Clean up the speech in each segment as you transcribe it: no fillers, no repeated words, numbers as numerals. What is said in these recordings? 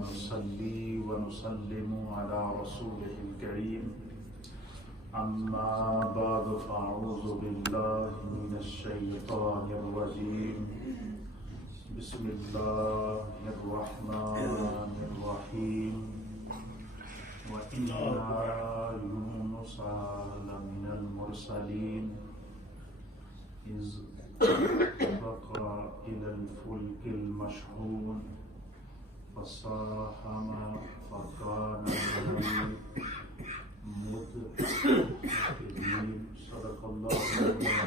ونصلي ونسلم على رسوله الكريم أما بعد فأعوذ بالله من الشيطان الرجيم بسم الله الرحمن الرحيم وإنا يونس لمن المرسلين إذ أبق إلى الفلك المشحون فساهم فكان من المدحضين صدق الله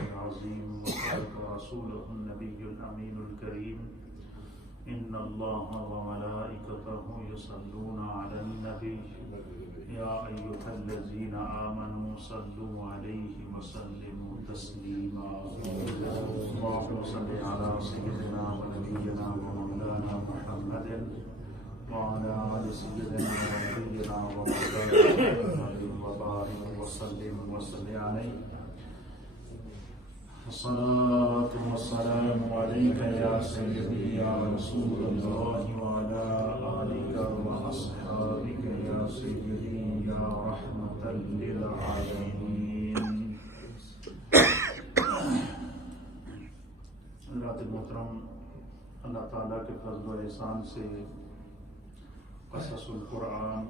العظيم وصدق رسوله النبي الأمين الكريم إن الله وملائكته يصلون على النبي يا أيها الذين آمنوا صلوا عليه وسلموا تسليما اللهم صل على سيدنا ونبينا ومولانا محمد وعلى آل سيدنا ونبينا ومولانا محمد وبارك وسلم عليه الصلاة والسلام عليك يا سيدي يا رسول الله وعلى آلك وأصحابك يا سيدي يا رحمة للعالمين. حضرات محترم، اللہ تعالیٰ کے فضل و احسان سے قصص القرآن،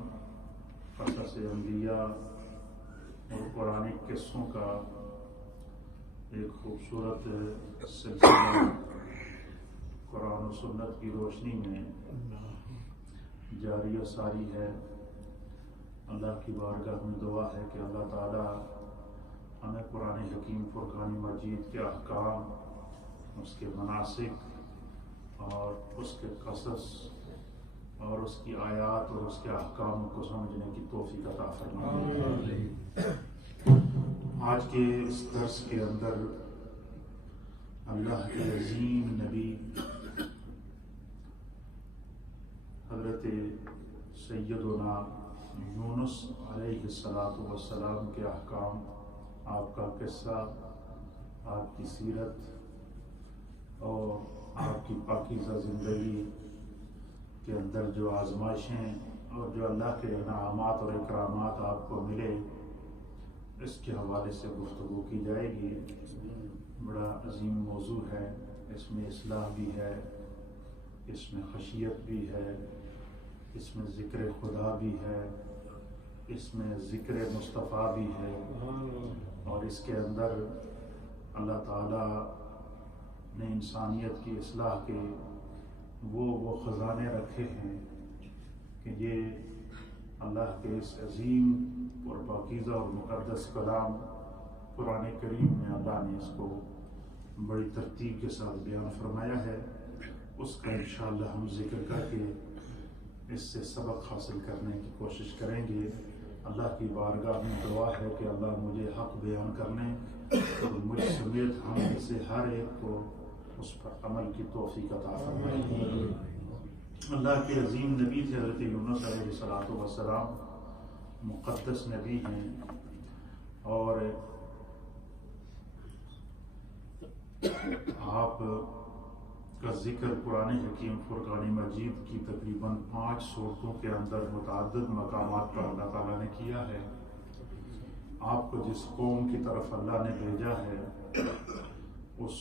قصص انبیاء اور قرآن قصوں کا ایک خوبصورت سلسلہ قرآن و سنت کی روشنی میں جاری و ساری ہے. اللہ کی بارگاہ میں دعا ہے کہ اللہ تعالیٰ ہمیں قرآن حکیم فرقان مجید کے احکام، اس کے مناسک اور اس کے قصص اور اس کی آیات اور اس کے احکام کو سمجھنے کی توفیق عطا فرمائے. آج کے اس درس کے اندر اللہ کے عظیم نبی حضرت سیدنا یونس علیہ السلام کے احکام، آپ کا قصہ، آپ کی سیرت اور آپ کی پاکیزہ زندگی کے اندر جو آزمائشیں اور جو اللہ کے انعامات اور اکرامات آپ کو ملے، اس کے حوالے سے گفتگو کی جائے گی. بڑا عظیم موضوع ہے، اس میں اصلاح بھی ہے، اس میں خشیت بھی ہے، اس میں ذکر خدا بھی ہے، اس میں ذکر مصطفیٰ بھی ہے، اور اس کے اندر اللہ تعالیٰ نے انسانیت کی اصلاح کے وہ خزانے رکھے ہیں کہ یہ اللہ کے اس عظیم اور پاکیزہ اور مقدس کلام قرآن کریم میں اللہ نے اس کو بڑی ترتیب کے ساتھ بیان فرمایا ہے. اس کا انشاءاللہ ہم ذکر کر کے اس سے سبق حاصل کرنے کی کوشش کریں گے. اللہ کی بارگاہ میں دعا ہے کہ اللہ مجھے حق بیان کرنے اور مجھ سمیت ہم سے ہر ایک کو اس پر عمل کی توفیق عطا فرمائے. اللہ کے عظیم نبی تھے حضرت یونس علیہ السلام، مقدس نبی ہیں، اور آپ کا ذکر قرآن حکیم فرقان مجید کی تقریباً 5 صورتوں کے اندر متعدد مقامات پر اللہ تعالیٰ نے کیا ہے. آپ کو جس قوم کی طرف اللہ نے بھیجا ہے، اس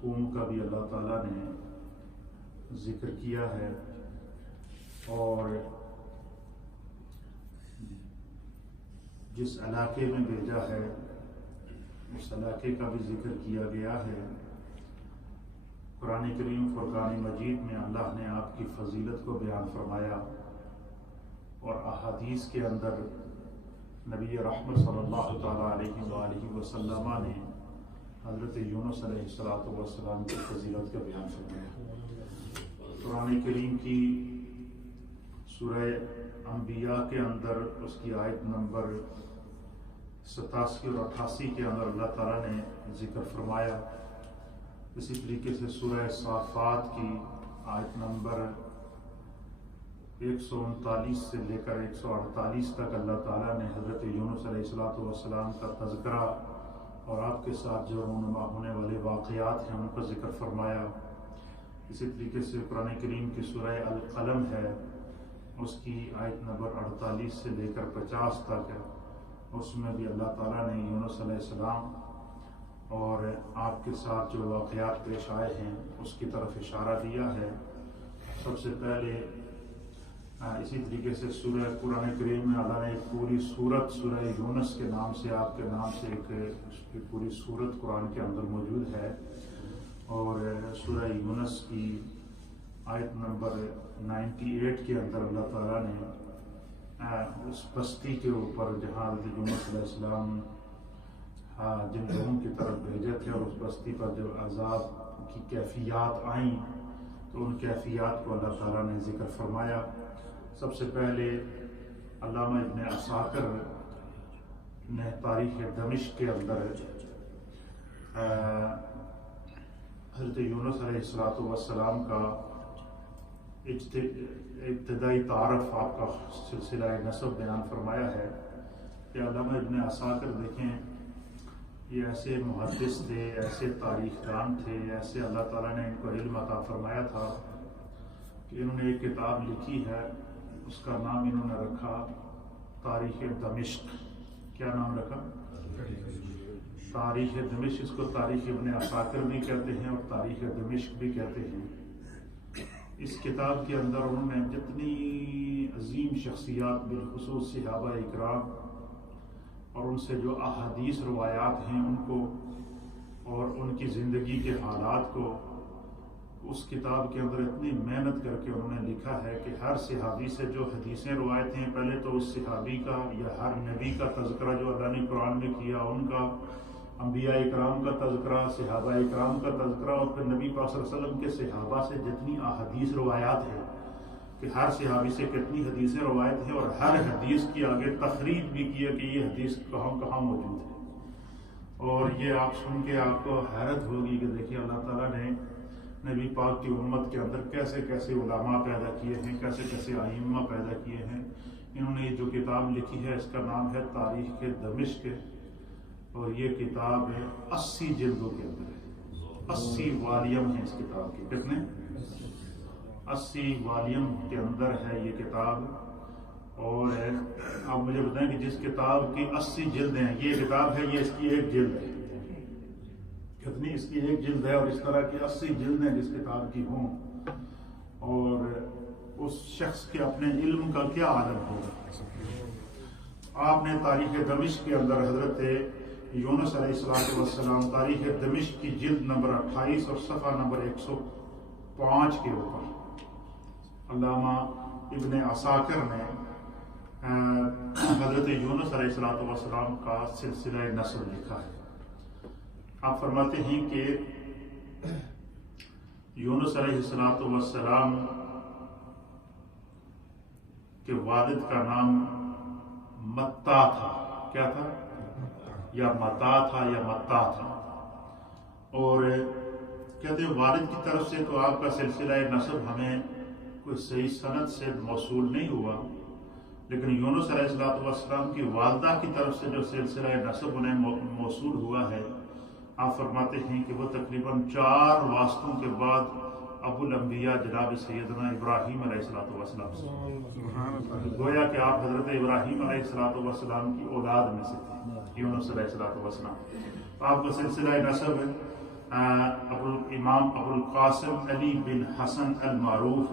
قوم کا بھی اللہ تعالیٰ نے ذکر کیا ہے، اور جس علاقے میں بھیجا ہے اس علاقے کا بھی ذکر کیا گیا ہے. قرآن کریم فرقان مجید میں اللہ نے آپ کی فضیلت کو بیان فرمایا، اور احادیث کے اندر نبی رحمت صلی اللہ تعالیٰ علیہ وآلہ وسلم نے حضرت یونس علیہ السلام کی فضیلت کا بیان فرمایا. قرآن کریم کی سورہ انبیاء کے اندر اس کی آیت نمبر 87 اور 88 کے اندر اللہ تعالیٰ نے ذکر فرمایا. اسی طریقے سے سورہ صافات کی آیت نمبر 139 سے لے کر 148 تک اللہ تعالیٰ نے حضرت یونس علیہ السلام کا تذکرہ اور آپ کے ساتھ جو رونما ہونے والے واقعات ہیں ان کا ذکر فرمایا. اسی طریقے سے قرآن کریم کی سورہ القلم ہے، اس کی آیت نمبر 48 سے لے کر 50 تک ہے، اس میں بھی اللہ تعالیٰ نے یونس علیہ السلام اور آپ کے ساتھ جو واقعات پیش آئے ہیں اس کی طرف اشارہ دیا ہے۔ سب سے پہلے اسی طریقے سے سورہ قرآن کریم میں اللہ نے ایک پوری سورت سورہ یونس کے نام سے، آپ کے نام سے ایک پوری سورت قرآن کے اندر موجود ہے، اور سورہ یونس کی آیت نمبر 98 کے اندر اللہ تعالیٰ نے اس بستی کے اوپر جہاں حضرت یونس علیہ السلام جن لوگوں کی طرف بھیجے تھے، اور اس بستی پر جب عذاب کی کیفیات آئیں تو ان کیفیات کو اللہ تعالیٰ نے ذکر فرمایا۔ سب سے پہلے علامہ ابن عساکر نے تاریخ دمشق کے اندر حضرت یونس علیہ السلام کا ابتدائی تعارف، آپ کا سلسلہ نسب بیان فرمایا ہے کہ علامہ ابن عساکر دیکھیں، یہ ایسے محدث تھے، ایسے تاریخ دان تھے، ایسے اللہ تعالیٰ نے ان کو علم عطا فرمایا تھا کہ انہوں نے ایک کتاب لکھی ہے، اس کا نام انہوں نے رکھا تاریخ دمشق۔ کیا نام رکھا؟ تاریخ دمشق۔ اس کو تاریخ ابن عساکر بھی کہتے ہیں اور تاریخ دمشق بھی کہتے ہیں۔ اس کتاب کے اندر انہوں نے جتنی عظیم شخصیات بالخصوص صحابہ اکرام اور ان سے جو احادیث روایات ہیں ان کو اور ان کی زندگی کے حالات کو اس کتاب کے اندر اتنی محنت کر کے انہوں نے لکھا ہے کہ ہر صحابی سے جو حدیثیں روایتیں ہیں، پہلے تو اس صحابی کا یا ہر نبی کا تذکرہ جو اللہ نے قرآن میں کیا، ان کا، انبیاء اکرام کا تذکرہ، صحابہ اکرام کا تذکرہ، اور پھر نبی پاک صلی اللہ علیہ وسلم کے صحابہ سے جتنی احادیث روایات ہیں کہ ہر صحابی سے کتنی حدیثیں روایت ہیں، اور ہر حدیث کی آگے تخریج بھی کیا کہ یہ حدیث کہاں کہاں موجود ہے۔ اور یہ آپ سن کے آپ کو حیرت ہوگی کہ دیکھیے اللہ تعالیٰ نے نبی پاک کی امت کے اندر کیسے کیسے علماء پیدا کیے ہیں، کیسے کیسے ائمہ پیدا کیے ہیں۔ انہوں نے جو کتاب لکھی ہے اس کا نام ہے تاریخ دمشق، اور یہ کتاب 80 جلدوں کے اندر ہے، 80 والیم ہیں اس کتاب کے۔ کتنے؟ 80 والیم کے اندر ہے یہ کتاب۔ اور آپ مجھے بتائیں کہ جس کتاب کی 80 جلد ہیں، یہ کتاب ہے، یہ اس کی ایک جلد ہے۔ کتنی؟ اس کی ایک جلد ہے، اور اس طرح کی 80 جلدیں جس کتاب کی ہوں، اور اس شخص کے اپنے علم کا کیا عالم ہوگا۔ آپ نے تاریخ دمشق کے اندر حضرت یونس علیہ السلام تاریخ دمشق کی جلد نمبر 28 اور صفحہ نمبر 105 کے اوپر علامہ ابن عساکر نے حضرت یونس علیہ السلام کا سلسلہ نسب لکھا ہے۔ آپ فرماتے ہیں کہ یونس علیہ السلام کے والد کا نام متا تھا۔ کیا تھا؟ یا متا تھا یا متا تھا۔ اور کہتے ہیں والد کی طرف سے تو آپ کا سلسلہ نسب ہمیں کوئی صحیح سند سے موصول نہیں ہوا، لیکن یونس علیہ السلام کی والدہ کی طرف سے جو سلسلہ نسب انہیں موصول ہوا ہے، آپ فرماتے ہیں کہ وہ تقریباً 4 واسطوں کے بعد ابو الانبیاء جناب سیدنا ابراہیم علیہ السلام سے، گویا کہ آپ حضرت ابراہیم علیہ السلام کی اولاد میں سے تھے، یونس علیہ السلام۔ آپ کا سلسلہ نسب امام ابو القاسم علی بن حسن المعروف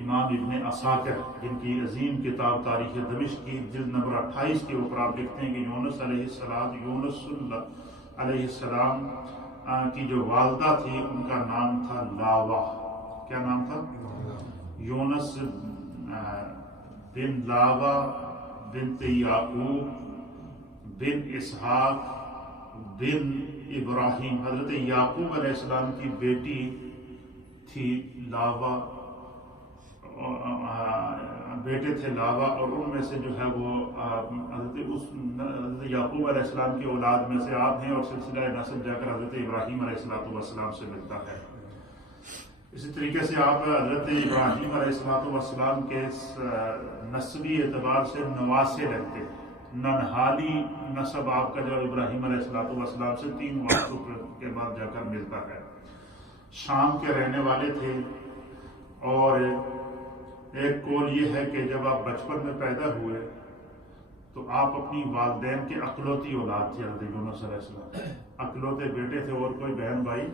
امام ابن عساکر، جن کی عظیم کتاب تاریخ دمشق کی جلد نمبر 28 کے اوپر آپ لکھتے ہیں کہ یونس علیہ السلام کی جو والدہ تھی ان کا نام تھا لاوا۔ کیا نام تھا؟ یونس بن لاوا بنت یعقوب بن اسحاق بن ابراہیم۔ حضرت یعقوب علیہ السلام کی بیٹی تھی لاوا، بیٹے تھے لاوا، اور ان میں سے جو ہے وہ حضرت یعقوب علیہ السلام کی اولاد میں سے آپ ہیں، اور سلسلہ نسب جا کر حضرت ابراہیم علیہ السلام سے ملتا ہے۔ اسی طریقے سے آپ حضرت ابراہیم علیہ السلام کے نسبی اعتبار سے نواسے رہتے ہیں۔ ننہالی نسب آپ کا جو ابراہیم علیہ السلام سے 3 واسطوں کے بعد جا کر ملتا ہے۔ شام کے رہنے والے تھے، اور ایک قول یہ ہے کہ جب آپ بچپن میں پیدا ہوئے تو آپ اپنی والدین کے اکلوتی اولاد تھے حضرت یونس علیہ السلام، اکلوتے بیٹے تھے اور کوئی بہن بھائی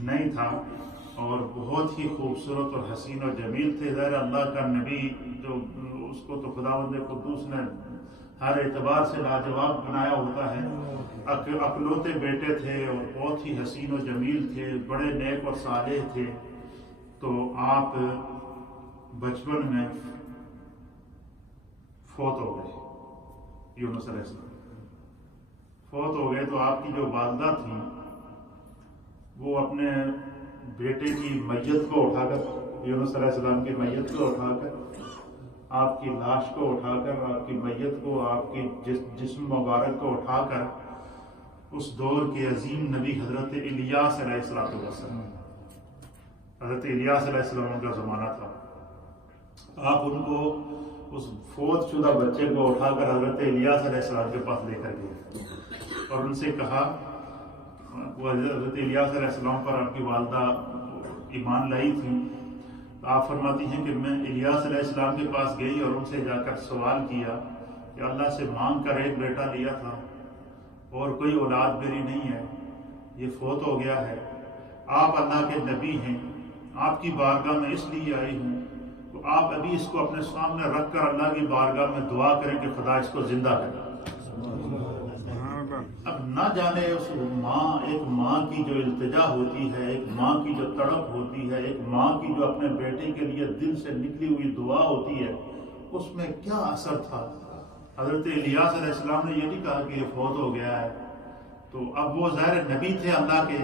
نہیں تھا، اور بہت ہی خوبصورت اور حسین اور جمیل تھے۔ ظاہر اللہ کا نبی جو اس کو تو خداوند قدوس نے ہر اعتبار سے لاجواب بنایا ہوتا ہے، اکلوتے بیٹے تھے اور بہت ہی حسین و جمیل تھے، بڑے نیک اور صالح تھے۔ تو آپ بچپن میں فوت ہو گئے، یونس علیہ السلام فوت ہو گئے۔ تو آپ کی جو والدہ تھیں وہ اپنے بیٹے کی میت کو اٹھا کر، یونس علیہ السلام کی میت کو اٹھا کر، آپ کی لاش کو اٹھا کر، آپ کی میت کو، آپ کی جسم مبارک کو اٹھا کر اس دور کے عظیم نبی حضرت الیاس علیہ السلام، حضرت الیاس علیہ السلام کا زمانہ تھا، آپ ان کو اس فوت شدہ بچے کو اٹھا کر حضرت الیاس علیہ السلام کے پاس لے کر گئے اور ان سے کہا، وہ حضرت الیاس علیہ السلام پر آپ کی والدہ ایمان لائی تھی، آپ فرماتی ہیں کہ میں الیاس علیہ السلام کے پاس گئی اور ان سے جا کر سوال کیا کہ اللہ سے مانگ کر ایک بیٹا لیا تھا اور کوئی اولاد میری نہیں ہے، یہ فوت ہو گیا ہے، آپ اللہ کے نبی ہیں، آپ کی بارگاہ میں اس لیے آئی ہوں، تو آپ ابھی اس کو اپنے سامنے رکھ کر اللہ کی بارگاہ میں دعا کریں کہ خدا اس کو زندہ کرے۔ اب نہ جانے اس ماں، ایک ماں کی جو التجا ہوتی ہے، ایک ماں کی جو تڑپ ہوتی ہے، ایک ماں کی جو اپنے بیٹے کے لیے دل سے نکلی ہوئی دعا ہوتی ہے، اس میں کیا اثر تھا۔ حضرت الیاس علیہ السلام نے یہ نہیں کہا کہ یہ فوت ہو گیا ہے، تو اب وہ ظاہر نبی تھے اللہ کے،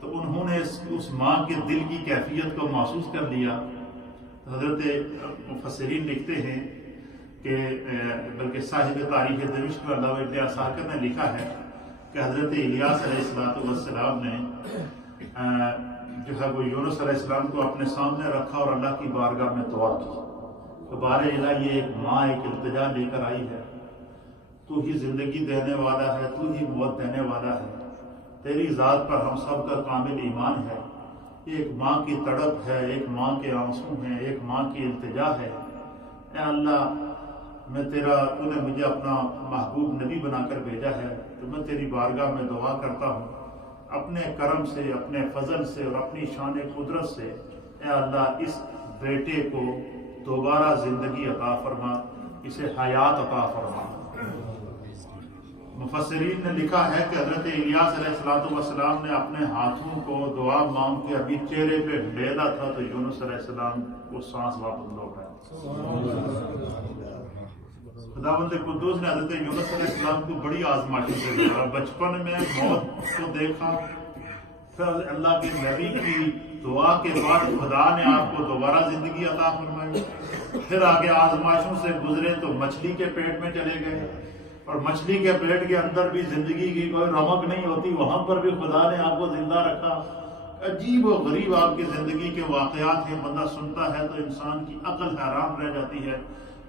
تو انہوں نے اس ماں کے دل کی کیفیت کو محسوس کر لیا۔ حضرت مفسرین لکھتے ہیں کہ بلکہ صاحب تاریخ دمشق علامہ ابن عساکر نے لکھا ہے کہ حضرت الیاس علیہ السلام نے جو ہے وہ یونس علیہ السلام کو اپنے سامنے رکھا اور اللہ کی بارگاہ میں دعا کی کہ بار الہ، یہ ایک ماں ایک التجا لے کر آئی ہے، تو ہی زندگی دینے والا ہے، تو ہی موت دینے والا ہے، تیری ذات پر ہم سب کا کامل ایمان ہے، ایک ماں کی تڑپ ہے، ایک ماں کے آنسو ہیں، ایک ماں کی التجا ہے، اے اللہ میں تو نے مجھے اپنا محبوب نبی بنا کر بھیجا ہے، تو میں تیری بارگاہ میں دعا کرتا ہوں اپنے کرم سے، اپنے فضل سے اور اپنی شان قدرت سے، اے اللہ اس بیٹے کو دوبارہ زندگی عطا فرما، اسے حیات عطا فرما۔ مفسرین نے لکھا ہے کہ حضرت الیاس علیہ السلام نے اپنے ہاتھوں کو دعا مانگ کے ابھی چہرے پہ ڈیلا تھا تو یونس علیہ السلام کو سانس واپس لوٹ آیا۔ خداوند قدوس نے حضرت یونس علیہ السلام کو بڑی آزمائشوں سے گزارا، بچپن میں موت کو دیکھا، پھر اللہ کے نبی کی دعا کے بعد خدا نے آپ کو دوبارہ زندگی عطا فرمائی، پھر آگے آزمائشوں سے گزرے تو مچھلی کے پیٹ میں چلے گئے، اور مچھلی کے پیٹ کے اندر بھی زندگی کی کوئی رمق نہیں ہوتی، وہاں پر بھی خدا نے آپ کو زندہ رکھا۔ عجیب و غریب آپ کی زندگی کے واقعات ہیں، بندہ سنتا ہے تو انسان کی عقل حیران رہ جاتی ہے۔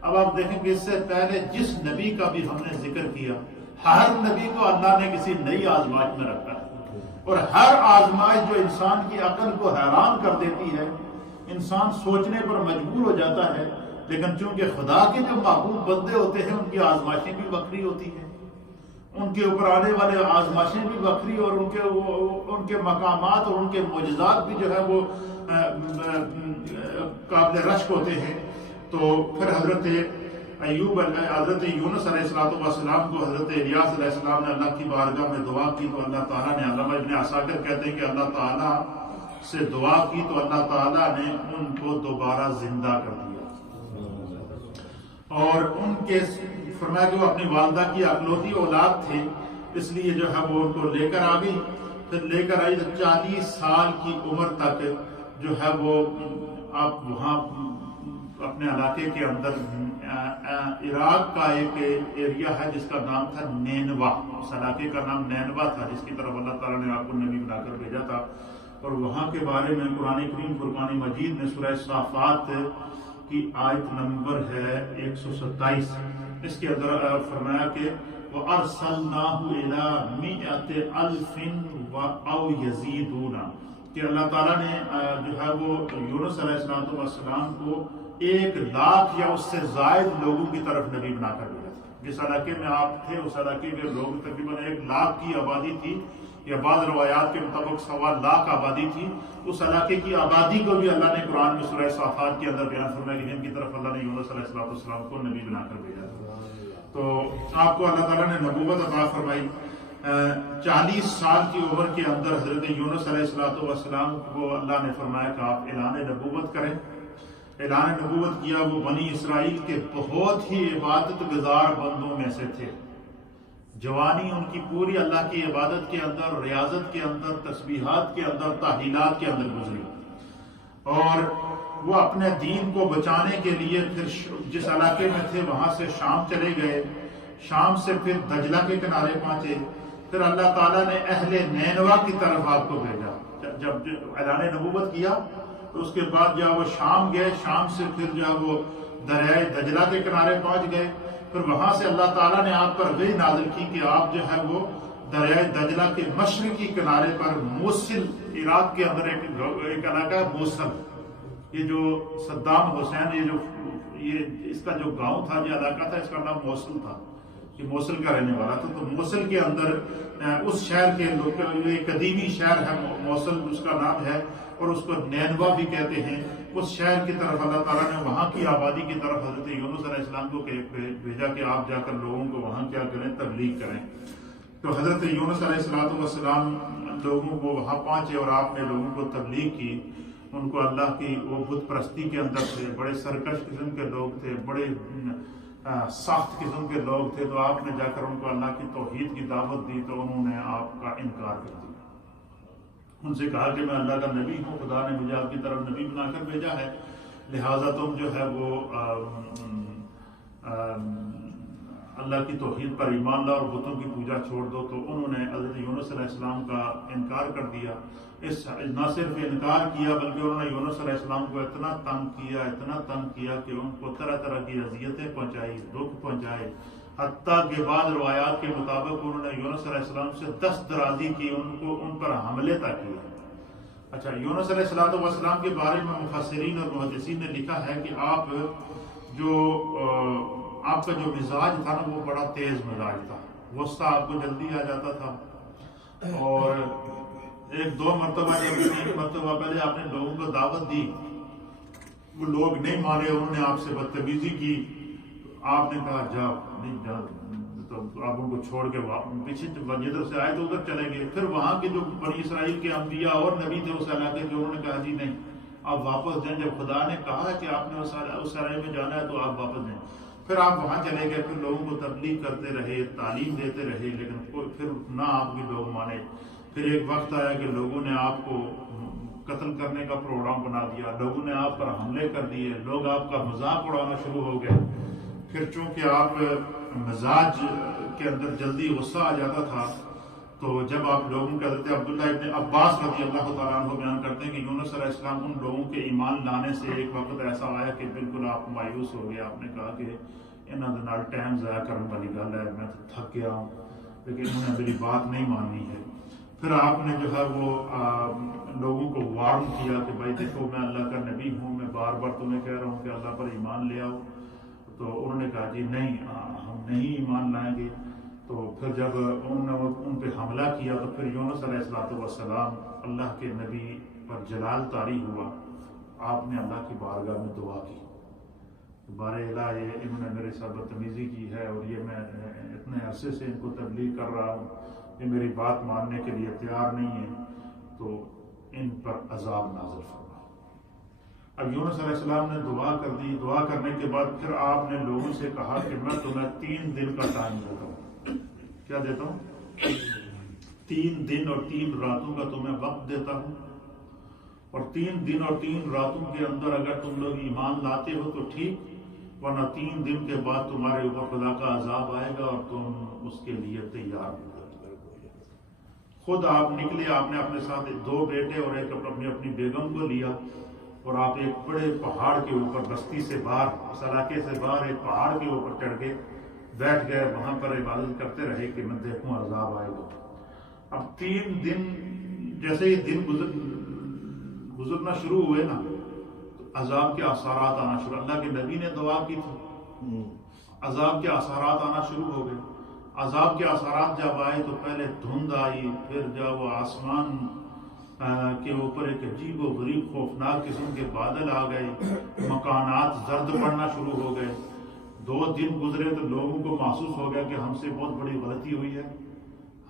اب آپ دیکھیں کہ اس سے پہلے جس نبی کا بھی ہم نے ذکر کیا، ہر نبی کو اللہ نے کسی نئی آزمائش میں رکھا ہے، اور ہر آزمائش جو انسان کی عقل کو حیران کر دیتی ہے، انسان سوچنے پر مجبور ہو جاتا ہے، لیکن چونکہ خدا کے جو محبوب بندے ہوتے ہیں ان کی آزمائشیں بھی وکری ہوتی ہیں، ان کے اوپر آنے والے آزمائشیں بھی وکری، اور ان کے مقامات اور ان کے معجزات بھی جو ہے وہ قابل رشک ہوتے ہیں۔ تو پھر حضرت یونس علیہ السلام کو حضرت الیاس علیہ السلام نے اللہ کی بارگاہ میں دعا کی تو اللہ تعالیٰ نے، علامہ ابن عساکر کہتے ہیں کہ اللہ تعالیٰ سے دعا کی تو اللہ تعالیٰ نے ان کو دوبارہ زندہ کر دیا، اور ان کے فرمایا کہ وہ اپنی والدہ کی اکلوتی اولاد تھے، اس لیے جو ہے وہ ان کو لے کر آ گئی، پھر لے کر آئی تو 40 سال کی عمر تک جو ہے وہ آپ وہاں اپنے علاقے کے اندر عراق کا ایک ایریا ہے جس کا نام تھا نینوا، اس علاقے کا نام نینوا تھا جس کی طرف اللہ تعالیٰ نے آپ کو نبی بنا کر بھیجا تھا، اور وہاں کے بارے میں قرآن کریم فرقان مجید نے سورہ صافات کی آیت نمبر ہے 127، اس کے اندر فرمایا کہ وَأَرْسَلْنَاهُ إِلَىٰ مِئَةِ أَلْفٍ أَوْ يَزِيدُونَ، کہ اللہ تعالیٰ نے جو ہے وہ یونس علیہ السلام کو 1,00,000 یا اس سے زائد لوگوں کی طرف نبی بنا کر بھیجا تھا۔ جس علاقے میں آپ تھے اس علاقے کے لوگ تقریباً 1,00,000 کی آبادی تھی، یا بعض روایات کے مطابق 1,25,000 آبادی تھی۔ اس علاقے کی آبادی کو بھی اللہ نے قرآن میں سورہ صافات کے اندر بیان فرمایا کہ جن کی طرف اللہ نے یونس علیہ السلام کو نبی بنا کر بھیجا تھا۔ تو آپ کو اللہ تعالیٰ نے نبوت عطا فرمائی۔ 40 سال کی عمر کے اندر حضرت یونس علیہ السلام کو اللہ نے فرمایا کہ آپ اعلان نبوت کریں۔ اعلان نبوت کیا۔ وہ بنی اسرائیل کے بہت ہی عبادت گزار بندوں میں سے تھے۔ جوانی ان کی پوری اللہ کی عبادت کے اندر، ریاضت کے اندر، تسبیحات کے اندر، تحلیلات کے اندر گزری، اور وہ اپنے دین کو بچانے کے لیے پھر جس علاقے میں تھے وہاں سے شام چلے گئے، شام سے پھر دجلہ کے کنارے پہنچے، پھر اللہ تعالیٰ نے اہل نینوا کی طرف آپ کو بھیجا۔ جب اعلان نبوت کیا تو اس کے بعد جب وہ شام گئے، شام سے پھر جب وہ دریائے دجلہ کے کنارے پہنچ گئے، پھر وہاں سے اللہ تعالیٰ نے آپ پر وحی نازل کی کہ آپ جو ہے وہ دریائے دجلہ کے مشرقی کنارے پر موصل، عراق کے اندر ایک علاقہ ہے موصل، یہ جو صدام حسین یہ اس کا جو گاؤں تھا، جو علاقہ تھا، اس کا نام موصل تھا، یہ موصل کا رہنے والا تھا۔ تو موصل کے اندر اس شہر کے لوگ، یہ قدیمی شہر ہے موصل اس کا نام ہے، اور اس کو نینوا بھی کہتے ہیں۔ اس شہر کی طرف اللہ تعالیٰ نے وہاں کی آبادی کی طرف حضرت یونس علیہ السلام کو بھیجا کہ آپ جا کر لوگوں کو وہاں کیا کریں، تبلیغ کریں۔ تو حضرت یونس علیہ السلام لوگوں کو وہاں پہنچے اور آپ نے لوگوں کو تبلیغ کی۔ ان کو اللہ کی وہ بت پرستی کے اندر تھے، بڑے سرکش قسم کے لوگ تھے، بڑے سخت قسم کے لوگ تھے، تو آپ نے جا کر ان کو اللہ کی توحید کی دعوت دی، تو انہوں نے آپ کا انکار کر دیا۔ ان سے کہا کہ میں اللہ کا نبی ہوں، خدا نے مجھے آپ کی طرف نبی بنا کر بھیجا ہے، لہٰذا تم جو ہے وہ اللہ کی توحید پر ایمان لا اور بتوں کی پوجا چھوڑ دو۔ تو انہوں نے حضرت یونس علیہ السلام کا انکار کر دیا۔ نہ صرف انکار کیا بلکہ انہوں نے یونس علیہ السلام کو اتنا تنگ کیا کہ ان کو طرح طرح کی اذیتیں پہنچائی، دکھ پہنچائے، حتیٰ کہ بعض روایات کے مطابق انہوں نے یونس علیہ السلام سے دست درازی کی، ان پر حملے تک کیے۔ اچھا، یونس علیہ السلام کے بارے میں مفسرین اور محدثین نے لکھا ہے کہ آپ کا جو مزاج تھا نا وہ بڑا تیز مزاج تھا، غصہ آپ کو جلدی آ جاتا تھا، اور 1-2 مرتبہ یا 3 مرتبہ پہلے آپ نے لوگوں کو دعوت دی، وہ لوگ نہیں مانے، انہوں نے آپ سے بدتمیزی کی، آپ نے کہا جاؤ نہیں جاؤ، تو آپ ان کو چھوڑ کے پیچھے جدھر سے آئے تو ادھر چلے گئے۔ پھر وہاں کے جو بنی اسرائیل کے انبیاء اور نبی تھے اس علاقے کے، انہوں نے کہا جی نہیں آپ واپس جائیں، جب خدا نے کہا کہ آپ نے اس سرائے میں جانا ہے تو آپ واپس جائیں۔ پھر آپ وہاں چلے گئے، پھر لوگوں کو تبلیغ کرتے رہے، تعلیم دیتے رہے، لیکن پھر نہ آپ کے لوگ مانے۔ پھر ایک وقت آیا کہ لوگوں نے آپ کو قتل کرنے کا پروگرام بنا دیا، لوگوں نے آپ پر حملے کر دیے، لوگ آپ کا مذاق اڑانا شروع ہو گئے۔ پھر چونکہ آپ مزاج کے اندر جلدی غصہ آ جاتا تھا، تو جب آپ لوگوں کے حضرت عبداللہ ابن عباس رضی اللہ تعالیٰ عنہ بیان کرتے ہیں کہ یونس علیہ السلام ان لوگوں کے ایمان لانے سے ایک وقت ایسا آیا کہ بالکل آپ مایوس ہو گئے، آپ نے کہا کہ انہوں نے ٹائم ضائع کرنے والی گل ہے، میں تو تھک گیا ہوں، لیکن انہوں نے میری بات نہیں ماننی ہے۔ پھر آپ نے جو ہے وہ لوگوں کو وارن کیا کہ بھائی دیکھو میں اللہ کا نبی ہوں، میں بار بار تمہیں کہہ رہا ہوں کہ اللہ پر ایمان لے آؤ۔ تو انہوں نے کہا جی نہیں ہم نہیں ایمان لائیں گے۔ تو پھر جب انہوں نے ان پہ حملہ کیا تو پھر یونس علیہ السلام اللہ کے نبی پر جلال طاری ہوا، آپ نے اللہ کی بارگاہ میں دعا کی، بارے الہ انہوں نے میرے ساتھ بدتمیزی کی ہے اور یہ میں اتنے عرصے سے ان کو تبلیغ کر رہا ہوں، یہ میری بات ماننے کے لیے تیار نہیں ہے، تو ان پر عذاب نازل فرما۔ اب یونس علیہ السلام نے دعا کر دی، دعا کرنے کے بعد پھر آپ نے لوگوں سے کہا کہ میں تمہیں 3 دن کا ٹائم دیتا ہوں۔ کیا دیتا ہوں؟ 3 دن اور 3 راتوں کا تمہیں وقت دیتا ہوں، اور 3 دن اور 3 راتوں کے اندر اگر تم لوگ ایمان لاتے ہو تو ٹھیک، ورنہ 3 دن کے بعد تمہارے اوپر خدا کا عذاب آئے گا اور تم اس کے لیے تیار ہو۔ خود آپ نکلے، آپ نے اپنے ساتھ 2 بیٹے اور ایک اپنی بیگم کو لیا، اور آپ ایک بڑے پہاڑ کے اوپر بستی سے باہر، اس علاقے سے باہر ایک پہاڑ کے اوپر چڑھ کے بیٹھ گئے، وہاں پر عبادت کرتے رہے کہ میں دیکھوں عذاب آئے گا۔ اب 3 دن جیسے یہ دن گزرنا شروع ہوئے نا، تو عذاب کے اثرات آنا شروع. اللہ کے نبی نے دعا کی تھی, عذاب کے اثرات آنا شروع ہو گئے. عذاب کے اثرات جب آئے تو پہلے دھند آئی, پھر جب وہ آسمان کے اوپر ایک عجیب و غریب خوفناک قسم کے بادل آ گئے, مکانات زرد پڑنا شروع ہو گئے. 2 دن گزرے تو لوگوں کو محسوس ہو گیا کہ ہم سے بہت بڑی غلطی ہوئی ہے,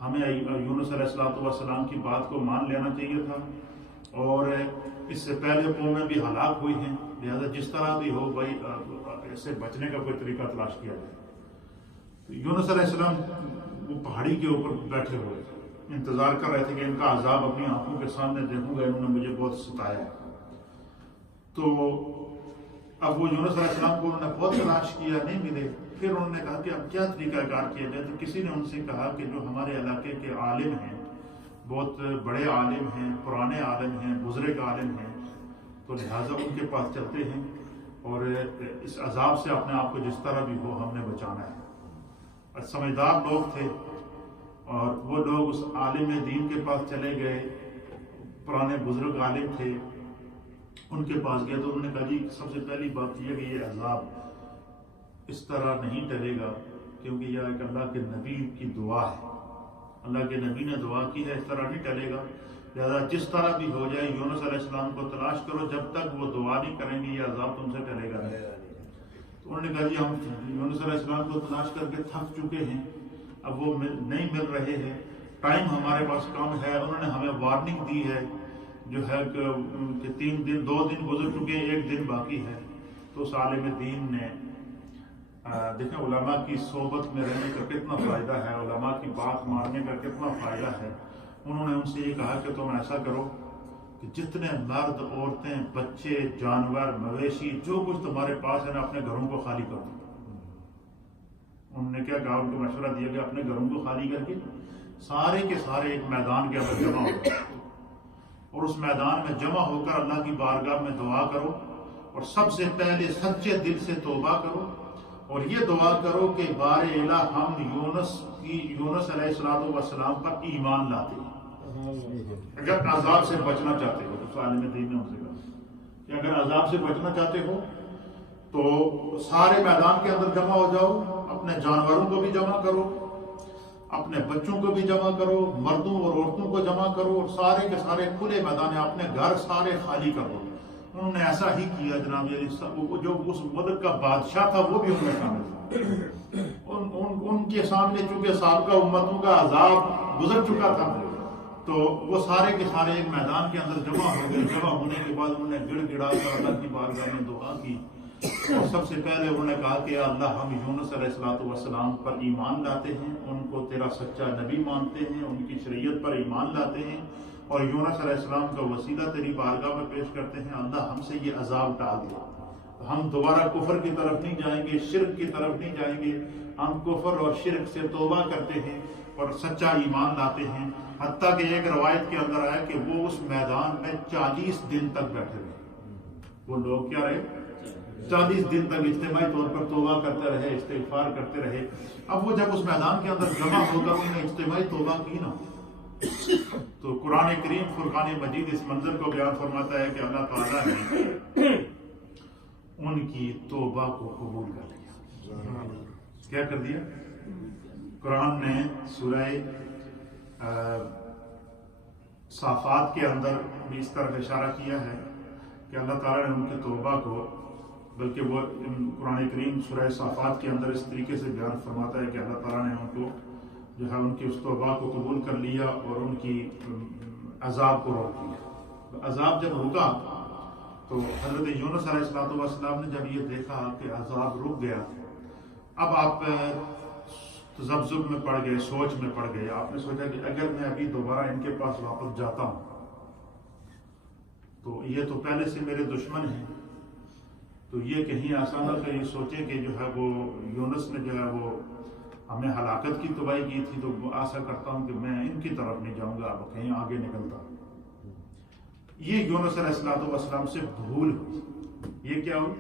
ہمیں یونس علیہ السلام کی بات کو مان لینا چاہیے تھا, اور اس سے پہلے قومیں بھی ہلاک ہوئی ہیں, لہذا جس طرح بھی ہو بھائی اس سے بچنے کا کوئی طریقہ تلاش کیا جائے. یونس علیہ السلام وہ پہاڑی کے اوپر بیٹھے ہوئے انتظار کر رہے تھے کہ ان کا عذاب اپنی آنکھوں کے سامنے دیکھوں گا, انہوں نے مجھے بہت ستایا. تو اب وہ یونس علیہ السلام کو انہوں نے بہت تلاش کیا, نہیں ملے. پھر انہوں نے کہا کہ اب کیا طریقہ کار کیا جائے. تو کسی نے ان سے کہا کہ جو ہمارے علاقے کے عالم ہیں, بہت بڑے عالم ہیں, پرانے عالم ہیں, بزرگ عالم ہیں, تو لہٰذا ان کے پاس چلتے ہیں اور اس عذاب سے اپنے آپ کو جس طرح بھی ہو ہم نے بچانا ہے. سمجھدار لوگ تھے اور وہ لوگ اس عالم دین کے پاس چلے گئے, پرانے بزرگ عالم تھے, ان کے پاس گئے. تو انہوں نے کہا جی سب سے پہلی بات یہ کہ یہ عذاب اس طرح نہیں ٹلے گا, کیونکہ یہ ایک اللہ کے نبی کی دعا ہے, اللہ کے نبی نے دعا کی ہے, اس طرح نہیں ٹلے گا. لہٰذا جس طرح بھی ہو جائے یونس علیہ السلام کو تلاش کرو, جب تک وہ دعا نہیں کریں گے یہ عذاب تم سے ٹلے گا نہیں. تو انہوں نے کہا جی ہم یونس علیہ السلام کو تلاش کر کے تھک چکے ہیں, اب وہ نہیں مل رہے ہیں, ٹائم ہمارے پاس کم ہے. انہوں نے ہمیں وارننگ دی ہے جو ہے کہ 3 دن 2 دن گزر چکے ہیں, 1 دن باقی ہے. تو اس عالم دین نے دیکھیں علماء کی صحبت میں رہنے کا کتنا فائدہ ہے, علماء کی بات ماننے کا کتنا فائدہ ہے. انہوں نے ان سے یہ کہا کہ تم ایسا کرو کہ جتنے مرد, عورتیں, بچے, جانور, مویشی, جو کچھ تمہارے پاس ہے نا, اپنے گھروں کو خالی کر دو. انہوں نے کیا کہا, ان کو مشورہ دیا کہ اپنے گھروں کو خالی کر کے سارے کے سارے ایک میدان کے اندر جمع ہو اور اس میدان میں جمع ہو کر اللہ کی بارگاہ میں دعا کرو, اور سب سے پہلے سچے دل سے توبہ کرو, اور یہ دعا کرو کہ بار الہ ہم یونس علیہ السلام پر ایمان لاتے ہیں. اگر عذاب سے بچنا چاہتے ہو, تو عالم دین نے ان سے کہا کہ اگر عذاب سے بچنا چاہتے ہو تو سارے میدان کے اندر جمع ہو جاؤ, اپنے جانوروں کو بھی جمع کرو, اپنے بچوں کو بھی جمع کرو, مردوں اور عورتوں کو جمع کرو, اور سارے کے سارے کھلے میدان, اپنے گھر سارے خالی کرو. انہوں نے ایسا ہی کیا جناب. جو اس ملک کا بادشاہ تھا وہ بھی ان میں شامل تھا. ان کے سامنے چونکہ سابقہ امتوں کا عذاب گزر چکا تھا, تو وہ سارے کے سارے ایک میدان کے اندر جمع ہو گئے. جمع ہونے کے بعد انہوں نے گڑ گڑا کر اللہ کی بارگاہ میں دعا کی, اور سب سے پہلے انہوں نے کہا کہ اللہ ہم یونس علیہ السلام پر ایمان لاتے ہیں, ان کو تیرا سچا نبی مانتے ہیں, ان کی شریعت پر ایمان لاتے ہیں, اور یونس علیہ السلام کا وسیلہ تیری بارگاہ میں پیش کرتے ہیں. اللہ ہم سے یہ عذاب ٹال دیا, ہم دوبارہ کفر کی طرف نہیں جائیں گے, شرک کی طرف نہیں جائیں گے. ہم کفر اور شرک سے توبہ کرتے ہیں اور سچا ایمان لاتے ہیں. حتیٰ کہ ایک روایت کے اندر آیا کہ وہ اس میدان میں 40 دن تک بیٹھے رہے. وہ لوگ کیا رہے, 40 دن تک اجتماعی طور پر توبہ کرتے رہے, استغفار کرتے رہے. اب وہ جب اس میدان کے اندر جمع ہو کر انہوں نے اجتماعی توبہ کی نا, تو قرآن کریم فرقان مجید اس منظر کو بیان فرماتا ہے کہ اللہ تعالیٰ نے ان کی توبہ کو قبول کر لیا. کیا کر دیا؟ قرآن نے سورہ صافات کے اندر بھی اس طرح اشارہ کیا ہے کہ اللہ تعالیٰ نے ان کی توبہ کو, بلکہ وہ قرآن کریم سورہ صافات کے اندر اس طریقے سے بیان فرماتا ہے کہ اللہ تعالیٰ نے ان کو جو ہے ان کی اس توبہ کو قبول کر لیا اور ان کی عذاب کو روک دیا. عذاب جب رکا تو حضرت یونس علیہ السلام نے جب یہ دیکھا کہ عذاب رک گیا, اب آپ تذبذب میں پڑ گئے, سوچ میں پڑ گئے. آپ نے سوچا کہ اگر میں ابھی دوبارہ ان کے پاس واپس جاتا ہوں تو یہ تو پہلے سے میرے دشمن ہیں, تو یہ کہیں ایسا نہ کہ یہ سوچے کہ جو ہے وہ یونس نے جو ہے وہ ہمیں ہلاکت کی تباہی کی تھی, تو آشا کرتا ہوں کہ میں ان کی طرف نہیں جاؤں گا, اب کہیں آگے نکلتا. یہ یونس علیہ السلام سے بھول ہوئی. یہ کیا ہوئی؟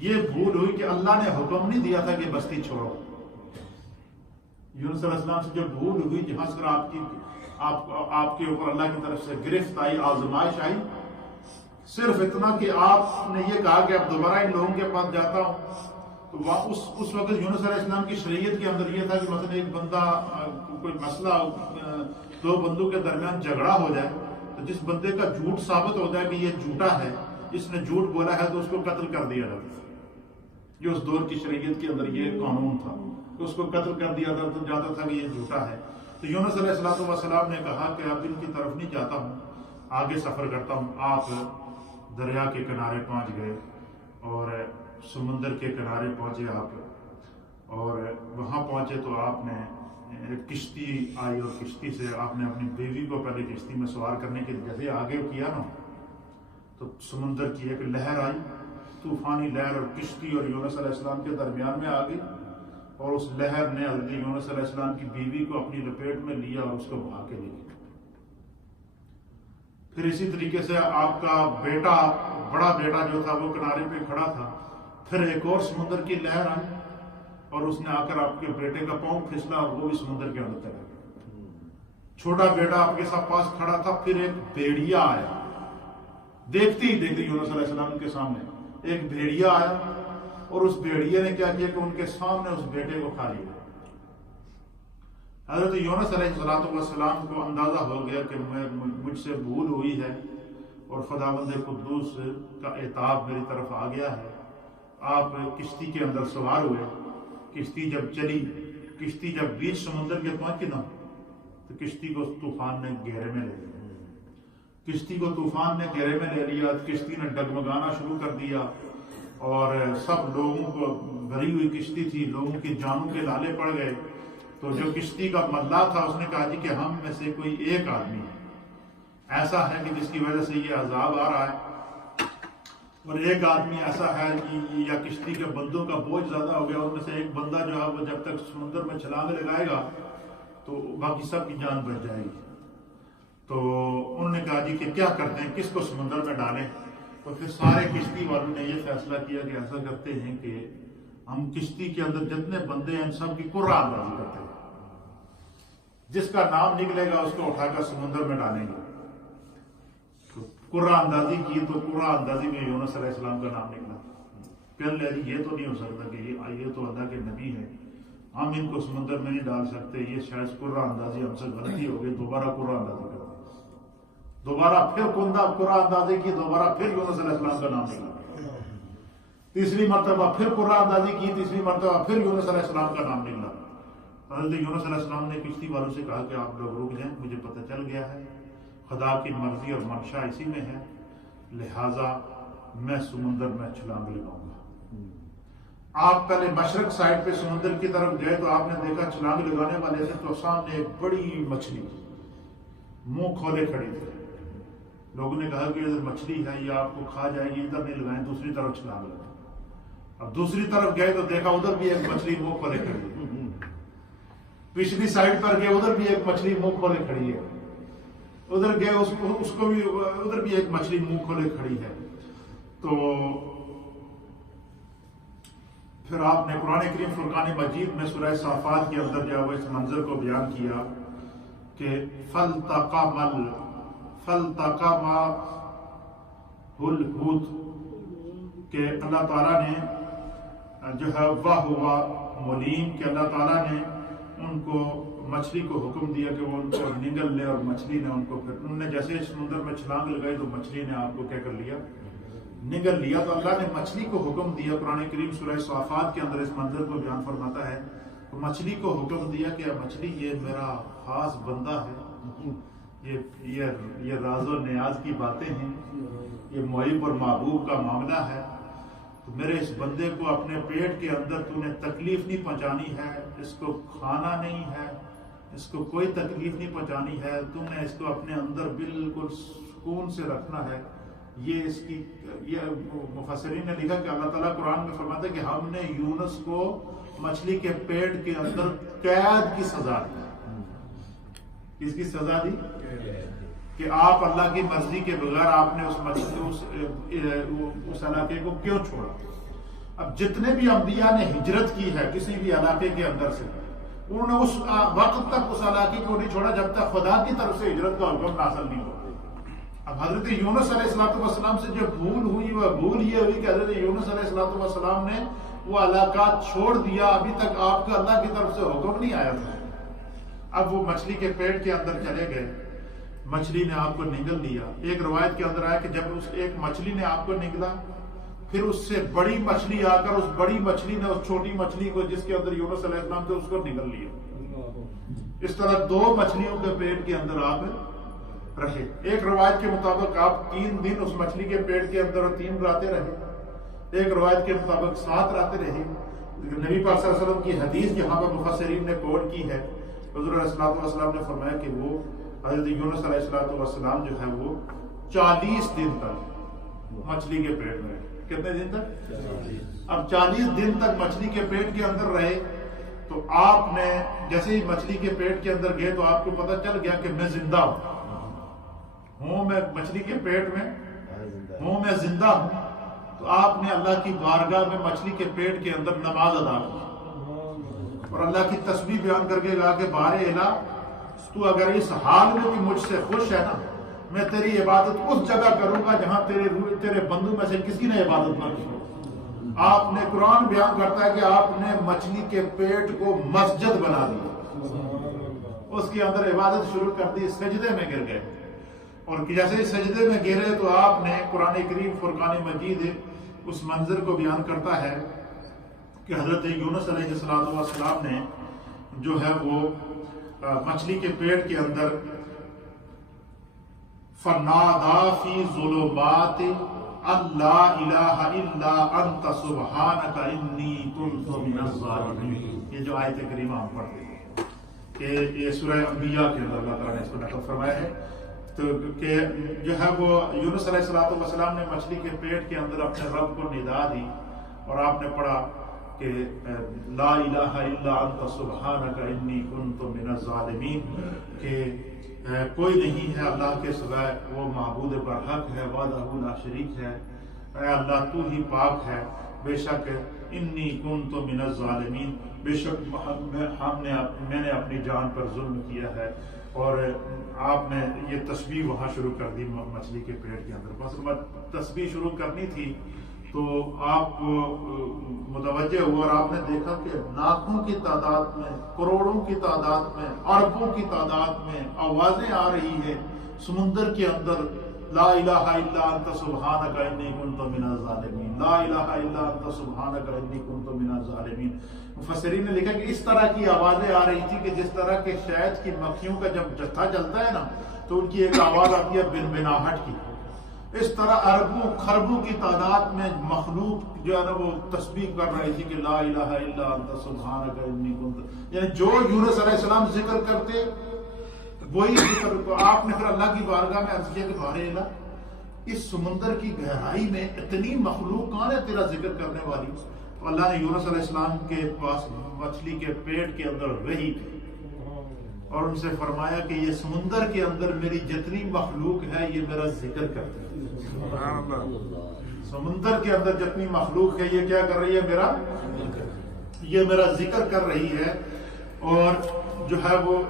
یہ بھول ہوئی کہ اللہ نے حکم نہیں دیا تھا کہ بستی چھوڑو. یونس علیہ السلام سے جب بھول ہوئی, جہاں سے آپ کے اوپر اللہ کی طرف سے گرفت آئی, آزمائش آئی صرف اتنا کہ آپ نے یہ کہا کہ اب دوبارہ ان لوگوں کے پاس جاتا ہوں، تو اس وقت یونس علیہ السلام کی شریعت کے اندر یہ تھا کہ مثلا ایک بندہ کوئی مسئلہ دو بندوں کے درمیان جھگڑا ہو جائے تو جس بندے کا جھوٹ ثابت ہو جائے کہ یہ جھوٹا ہے، اس نے جھوٹ بولا ہے، تو اس کو قتل کر دیا جاتا تھا۔ یہ اس دور کی شریعت کے اندر یہ قانون تھا، اس کو قتل کر دیا جاتا تھا کہ یہ جھوٹا ہے۔ تو یونس علیہ السلام نے کہا کہ اب ان کی طرف نہیں جاتا ہوں، آگے سفر کرتا ہوں۔ آپ دریا کے کنارے پہنچ گئے اور سمندر کے کنارے پہنچے آپ، اور وہاں پہنچے تو آپ نے ایک کشتی آئی، اور کشتی سے آپ نے اپنی بیوی کو پہلے کشتی میں سوار کرنے کے جیسے آگے کیا نا، تو سمندر کی ایک لہر آئی، طوفانی لہر، اور کشتی اور یونس علیہ السلام کے درمیان میں آ گئی، اور اس لہر نے حضرت یونس علیہ السلام کی بیوی کو اپنی لپیٹ میں لیا اور اس کو بہا کے لے گیا۔ پھر اسی طریقے سے آپ کا بیٹا، بڑا بیٹا جو تھا وہ کنارے پہ کھڑا تھا، پھر ایک اور سمندر کی لہر آئی اور اس نے آ کر آپ کے بیٹے کا پاؤں پھسلا اور وہ بھی سمندر کے اندر چلا گیا۔ چھوٹا بیٹا آپ کے ساتھ پاس کھڑا تھا، پھر ایک بھیڑیا آیا، دیکھتے ہی دیکھتے یونس علیہ السلام کے سامنے ایک بھیڑیا آیا، اور اس بھیڑیے نے کیا کیا کہ ان کے سامنے اس بیٹے کو کھا لیا۔ حضرت یونس علیہ السلام کو اندازہ ہو گیا کہ مجھ سے بھول ہوئی ہے اور خداوند قدوس کا عتاب میری طرف آ گیا ہے۔ آپ کشتی کے اندر سوار ہوئے، کشتی جب چلی، کشتی جب بیچ سمندر کے پہنچی نا، تو کشتی کو طوفان نے گھیرے میں لے لیا۔ کشتی کو طوفان نے گھیرے میں لے لیا، کشتی نے ڈگمگانا شروع کر دیا، اور سب لوگوں کو بھری ہوئی کشتی تھی، لوگوں کی جانوں کے لالے پڑ گئے۔ تو جو کشتی کا ملا تھا اس نے کہا جی کہ ہم میں سے کوئی ایک آدمی ایسا ہے کہ جس کی وجہ سے یہ عذاب آ رہا ہے، اور ایک آدمی ایسا ہے کہ یا کشتی کے بندوں کا بوجھ زیادہ ہو گیا، ان میں سے ایک بندہ جو ہے وہ جب تک سمندر میں چھلانگ لگائے گا تو باقی سب کی جان بچ جائے گی۔ تو انہوں نے کہا جی کہ کیا کرتے ہیں، کس کو سمندر میں ڈالیں؟ تو پھر سارے کشتی والوں نے یہ فیصلہ کیا کہ ایسا کرتے ہیں کہ ہم کشتی کے اندر جتنے بندے ہیں سب کی قرعہ اندازی کرتے ہیں، جس کا نام نکلے گا اس کو اٹھا کر سمندر میں ڈالیں گے۔ تو قرعہ اندازی کی تو قرعہ اندازی میں یونس علیہ السلام کا نام نکلا۔ پہلے یہ تو نہیں ہو سکتا کہ یہ تو اللہ کے نبی ہے، ہم ان کو سمندر میں نہیں ڈال سکتے، یہ شاید قرعہ اندازی ہم سے غلطی ہو گئی، دوبارہ قرعہ اندازی کر، دوبارہ پھر قرعہ اندازی کی، دوبارہ پھر یونس علیہ السلام کا نام نکلا، تیسری مرتبہ پھر قرعہ اندازی کی، تیسری مرتبہ پھر یونس علیہ السلام کا نام نکلا۔ حضرت یونس علیہ السلام نے کشتی والوں سے کہا کہ آپ لوگ رک جائیں، مجھے پتہ چل گیا ہے خدا کی مرضی اور منشا اسی میں ہے، لہٰذا میں سمندر میں چھلانگ لگاؤں گا۔ آپ پہلے مشرق سائڈ پہ سمندر کی طرف گئے تو آپ نے دیکھا چھلانگ لگانے والے تھے تو سامنے ایک بڑی مچھلی منہ کھولے کھڑی تھی۔ لوگوں نے کہا کہ ادھر مچھلی ہے، یہ آپ کو کھا جائے گی، ادھر نہیں لگائیں، دوسری طرف چھلانگ لگائیں۔ اب دوسری طرف گئے تو دیکھا ادھر بھی ایک مچھلی منہ کھولے کھڑی ہے، پچھلی سائڈ پر گئے ادھر بھی ایک مچھلی منہ کھولے کھڑی ہے، ادھر گئے اس کو بھی ادھر بھی ایک مچھلی منہ کھولے کھڑی ہے۔ تو پھر آپ نے قرآن کریم فرقان مجید میں سورہ صافات کے اندر جو ہے وہ اس منظر کو بیان کیا کہ فَالْتَقَمَ الْحُوتُ، کہ اللہ تعالیٰ نے جو ہے وَهُوَ مُلِيمٌ، کہ اللہ تعالیٰ نے ان کو مچھلی کو حکم دیا کہ وہ ان کو نگل لے، اور مچھلی نے ان کو پھر انہوں نے جیسے سمندر میں چھلانگ لگائی تو مچھلی نے آپ کو کیا کر لیا، نگل لیا۔ تو اللہ نے مچھلی کو حکم دیا، قرآن کریم سورہ صافات کے اندر اس منظر کو بیان فرماتا ہے، تو مچھلی کو حکم دیا کہ مچھلی یہ میرا خاص بندہ ہے، یہ راز و نیاز کی باتیں ہیں، یہ معیب اور محبوب کا معاملہ ہے، تو میرے اس بندے کو اپنے پیٹ کے اندر تو نے تکلیف نہیں پہنچانی ہے، اس کو کھانا نہیں ہے، اس کو کوئی تکلیف نہیں پہنچانی ہے، تو نے اس کو اپنے اندر بالکل سکون سے رکھنا ہے۔ یہ مفسرین نے لکھا کہ اللہ تعالیٰ قرآن میں فرماتا ہے کہ ہم نے یونس کو مچھلی کے پیٹ کے اندر قید کی سزا دی۔ کس کی سزا دی؟ کہ آپ اللہ کی مرضی کے بغیر آپ نے اس علاقے کو کیوں چھوڑا؟ اب جتنے بھی انبیاء نے ہجرت کی ہے کسی بھی علاقے کے اندر سے، انہوں نے اس وقت تک اس علاقے کو نہیں چھوڑا جب تک خدا کی طرف سے ہجرت کا حکم نازل نہیں ہو۔ اب حضرت یونس علیہ السلام سے جو بھول ہوئی وہ بھول یہ ہوئی کہ حضرت یونس علیہ السلام نے وہ علاقات چھوڑ دیا، ابھی تک آپ کا اللہ کی طرف سے حکم نہیں آیا تھا۔ اب وہ مچھلی کے پیٹ کے اندر چلے گئے، مچھلی نے آپ کو نگل لیا۔ ایک روایت کے اندر آیا کہ جب اس ایک مچھلی نے آپ کو نگلا، پھر اس سے بڑی مچھلی آ کر اس بڑی مچھلی نے اس چھوٹی مچھلی کو جس کے اندر یونس علیہ السلام تھے اس کو نگل لیا۔ اس طرح 2 مچھلیوں کے پیٹ کے اندر آپ رہے۔ ایک روایت کے مطابق آپ 3 دن اس مچھلی کے پیٹ کے اندر 3 راتیں رہے، ایک روایت کے مطابق 7 راتیں رہی۔ نبی پاک صلی اللہ علیہ وسلم کی حدیث جہاں پر مفسرین نے کوٹ کی ہے، حضور علیہ السلام نے فرمایا کہ وہ حضرت یونس علیہ السلام جو ہے وہ 40 دن تک مچھلی کے پیٹ میں رہے۔ کتنے دن تک؟ اب 40 دن تک مچھلی کے پیٹ کے اندر رہے تو آپ نے جیسے ہی مچھلی کے پیٹ کے اندر گئے تو آپ کو پتہ چل گیا کہ میں زندہ ہوں، میں مچھلی کے پیٹ میں ہوں، میں زندہ ہوں۔ تو آپ نے اللہ کی بارگاہ میں مچھلی کے پیٹ کے اندر نماز ادا کی اور اللہ کی تسبیح بیان کر کے کہا کہ بارے الہ، تو اگر اس حال میں بھی مجھ سے خوش ہے نا، میں تیری عبادت اس جگہ کروں گا جہاں تیرے بندوں میں سے کسی نے عبادت نہ کی۔ آپ نے قرآن بیان کرتا ہے کہ آپ نے مچھلی کے پیٹ کو مسجد بنا دی، اس کے اندر عبادت شروع کر دی، سجدے میں گر گئے۔ اور جیسے ہی سجدے میں گرے تو آپ نے قرآن کریم فرقان مجید اس منظر کو بیان کرتا ہے کہ حضرت یونس علیہ السلام نے جو ہے وہ مچھلی کے پیٹ کے اندر فنادا فی ظلمات اللہ الہ الا انت سبحانک انی کنت من الظالمین۔ یہ جو آیت کریمہ ہم پڑھتے ہیں کہ یہ سورہ انبیاء کے اندر اللہ تعالیٰ نے اس کو نقل فرمایا ہے، تو کہ جو ہے وہ یونس علیہ السلام نے مچھلی کے پیٹ کے اندر اپنے رب کو ندا دی اور آپ نے پڑھا کہ لا الہ الا انت سبحانک انی کنت من الظالمین، کہ کوئی نہیں ہے اللہ کے سوائے، وہ معبود برحق ہے، وحدہ لا شریک ہے، اے اللہ تو ہی پاک ہے، بے شک انی کنت من الظالمین، بے شک میں نے اپنی جان پر ظلم کیا ہے۔ اور آپ نے یہ تسبیح وہاں شروع کر دی مچھلی کے پیٹ کے اندر۔ بس تسبیح شروع کرنی تھی تو آپ متوجہ ہوئے اور آپ نے دیکھا کہ لاکھوں کی تعداد میں، کروڑوں کی تعداد میں، اربوں کی تعداد میں آوازیں آ رہی ہیں سمندر کے اندر، لا الہ الا انت سبحانک انی کنت من الظالمین، لا الہ الا انت سبحانک انی کنت من الظالمین۔ مفسرین نے لکھا کہ اس طرح کی آوازیں آ رہی تھی کہ جس طرح کے شہد کی مکھیوں کا جب جتھا جلتا ہے نا تو ان کی ایک آواز آتی ہے بنبناہٹ کی، اس طرح اربوں خربوں کی تعداد میں مخلوق جو ہے نا وہ تسبیح کر رہی تھی کہ لا الہ الا انت سبحانک انی کنت، یعنی جو یونس علیہ السلام ذکر کرتے وہی ذکر کو آپ نے پھر اللہ کی بارگاہ میں عرض کیا کہ بارے الہ، اس سمندر کی گہرائی میں اتنی مخلوق کون ہے تیرا ذکر کرنے والی؟ تو اللہ نے یونس علیہ السلام کے پاس مچھلی کے پیٹ کے اندر رہی تھی اور ان سے فرمایا کہ یہ سمندر کے اندر میری جتنی مخلوق ہے یہ میرا ذکر کرتی ہے، سمندر کے اندر جتنی مخلوق ہے یہ کیا کر رہی ہے؟ یہ میرا ذکر کر رہی ہے، اور جو ہے وہ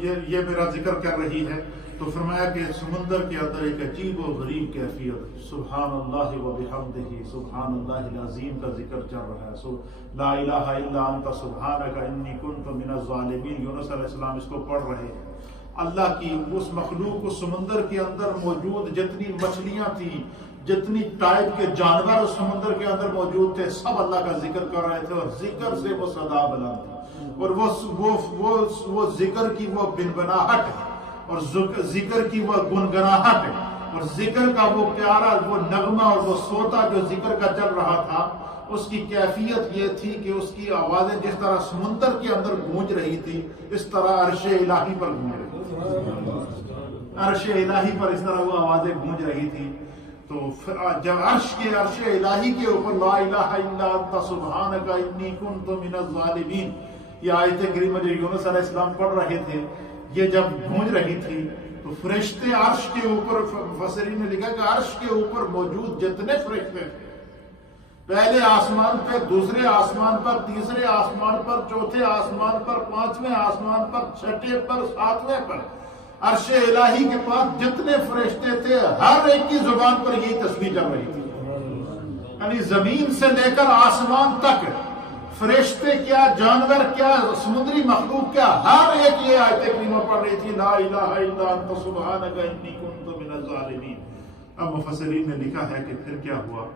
یہ میرا ذکر کر رہی ہے۔ تو فرمایا کہ سمندر کے اندر ایک عجیب و غریب کیفیت سبحان اللہ و بحمدہ سبحان اللہ العظیم کا ذکر چل رہا ہے، لا الہ الا انت سبحانک انی کنت من الظالمین۔ یونس علیہ السلام اس کو پڑھ رہے ہیں، اللہ کی اس مخلوق اس سمندر کے اندر موجود جتنی مچھلیاں تھیں، جتنی ٹائپ کے جانور اس سمندر کے اندر موجود تھے، سب اللہ کا ذکر کر رہے تھے، اور ذکر سے وہ صدا بلند تھی، اور وہ ذکر کی وہ بنبناہٹ ہے، اور ذکر کی وہ گنگناہٹ ہے، اور ذکر کا وہ پیارا وہ نغمہ اور وہ سوتا جو ذکر کا چل رہا تھا، اس کی کیفیت یہ تھی کہ اس کی آوازیں جس طرح سمندر کے اندر گونج رہی تھی اس طرح عرش الہی پر گونج رہی تھی، عرش الہی پر اس طرح وہ آوازیں گونج رہی تھی۔ تو جب عرش الہی کے اوپر لا الہ الا انت سبحانک انی کنت من الظالمین، یہ آیت کریمہ جو یونس علیہ السلام پڑھ رہے تھے یہ جب گونج رہی تھی تو فرشتے عرش کے اوپر، مفسرین نے لکھا کہ عرش کے اوپر موجود جتنے فرشتے تھے، پہلے آسمان پہ، دوسرے آسمان پر، تیسرے آسمان پر، چوتھے آسمان پر، پانچویں آسمان پر، چھٹے پر، ساتویں پر، عرش الہی کے پاس جتنے فرشتے تھے ہر ایک کی زبان پر یہی تسبیح چل رہی تھی. یعنی زمین سے لے کر آسمان تک فرشتے کیا، جانور کیا، سمندری مخلوق کیا، ہر ایک یہ آیت کریمہ پڑھ رہی تھی لا الہ الا انت سبحانک انی کنت من الظالمین. اب مفسرین نے لکھا ہے کہ پھر کیا ہوا،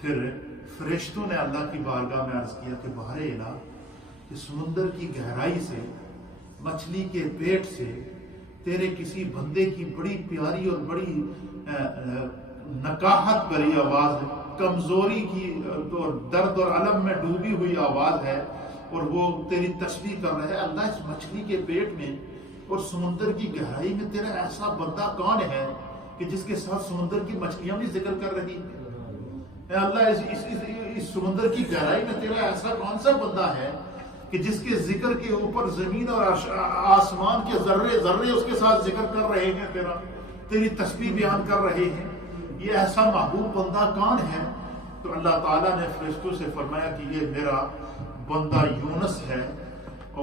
پھر فرشتوں نے اللہ کی بارگاہ میں عرض کیا کہ بہر الہ، کہ سمندر کی گہرائی سے، مچھلی کے پیٹ سے تیرے کسی بندے کی بڑی پیاری اور بڑی نکاحت بھری آواز ہے، کمزوری کی اور درد اور علم میں ڈوبی ہوئی آواز ہے، اور وہ تیری تسبیح کر رہا ہے. اللہ، اس مچھلی کے پیٹ میں اور سمندر کی گہرائی میں تیرا ایسا بندہ کون ہے کہ جس کے ساتھ سمندر کی مچھلیاں بھی ذکر کر رہی ہیں؟ اللہ، اس سمندر کی گہرائی میں تیرا ایسا کون سا بندہ ہے کہ جس کے ذکر کے اوپر زمین اور آسمان کے ذرے ذرے اس کے ساتھ ذکر کر رہے ہیں، تیری تسبیح بیان کر رہے ہیں. یہ ایسا محبوب بندہ کون ہے؟ تو اللہ تعالیٰ نے فرشتوں سے فرمایا کہ یہ میرا بندہ یونس ہے،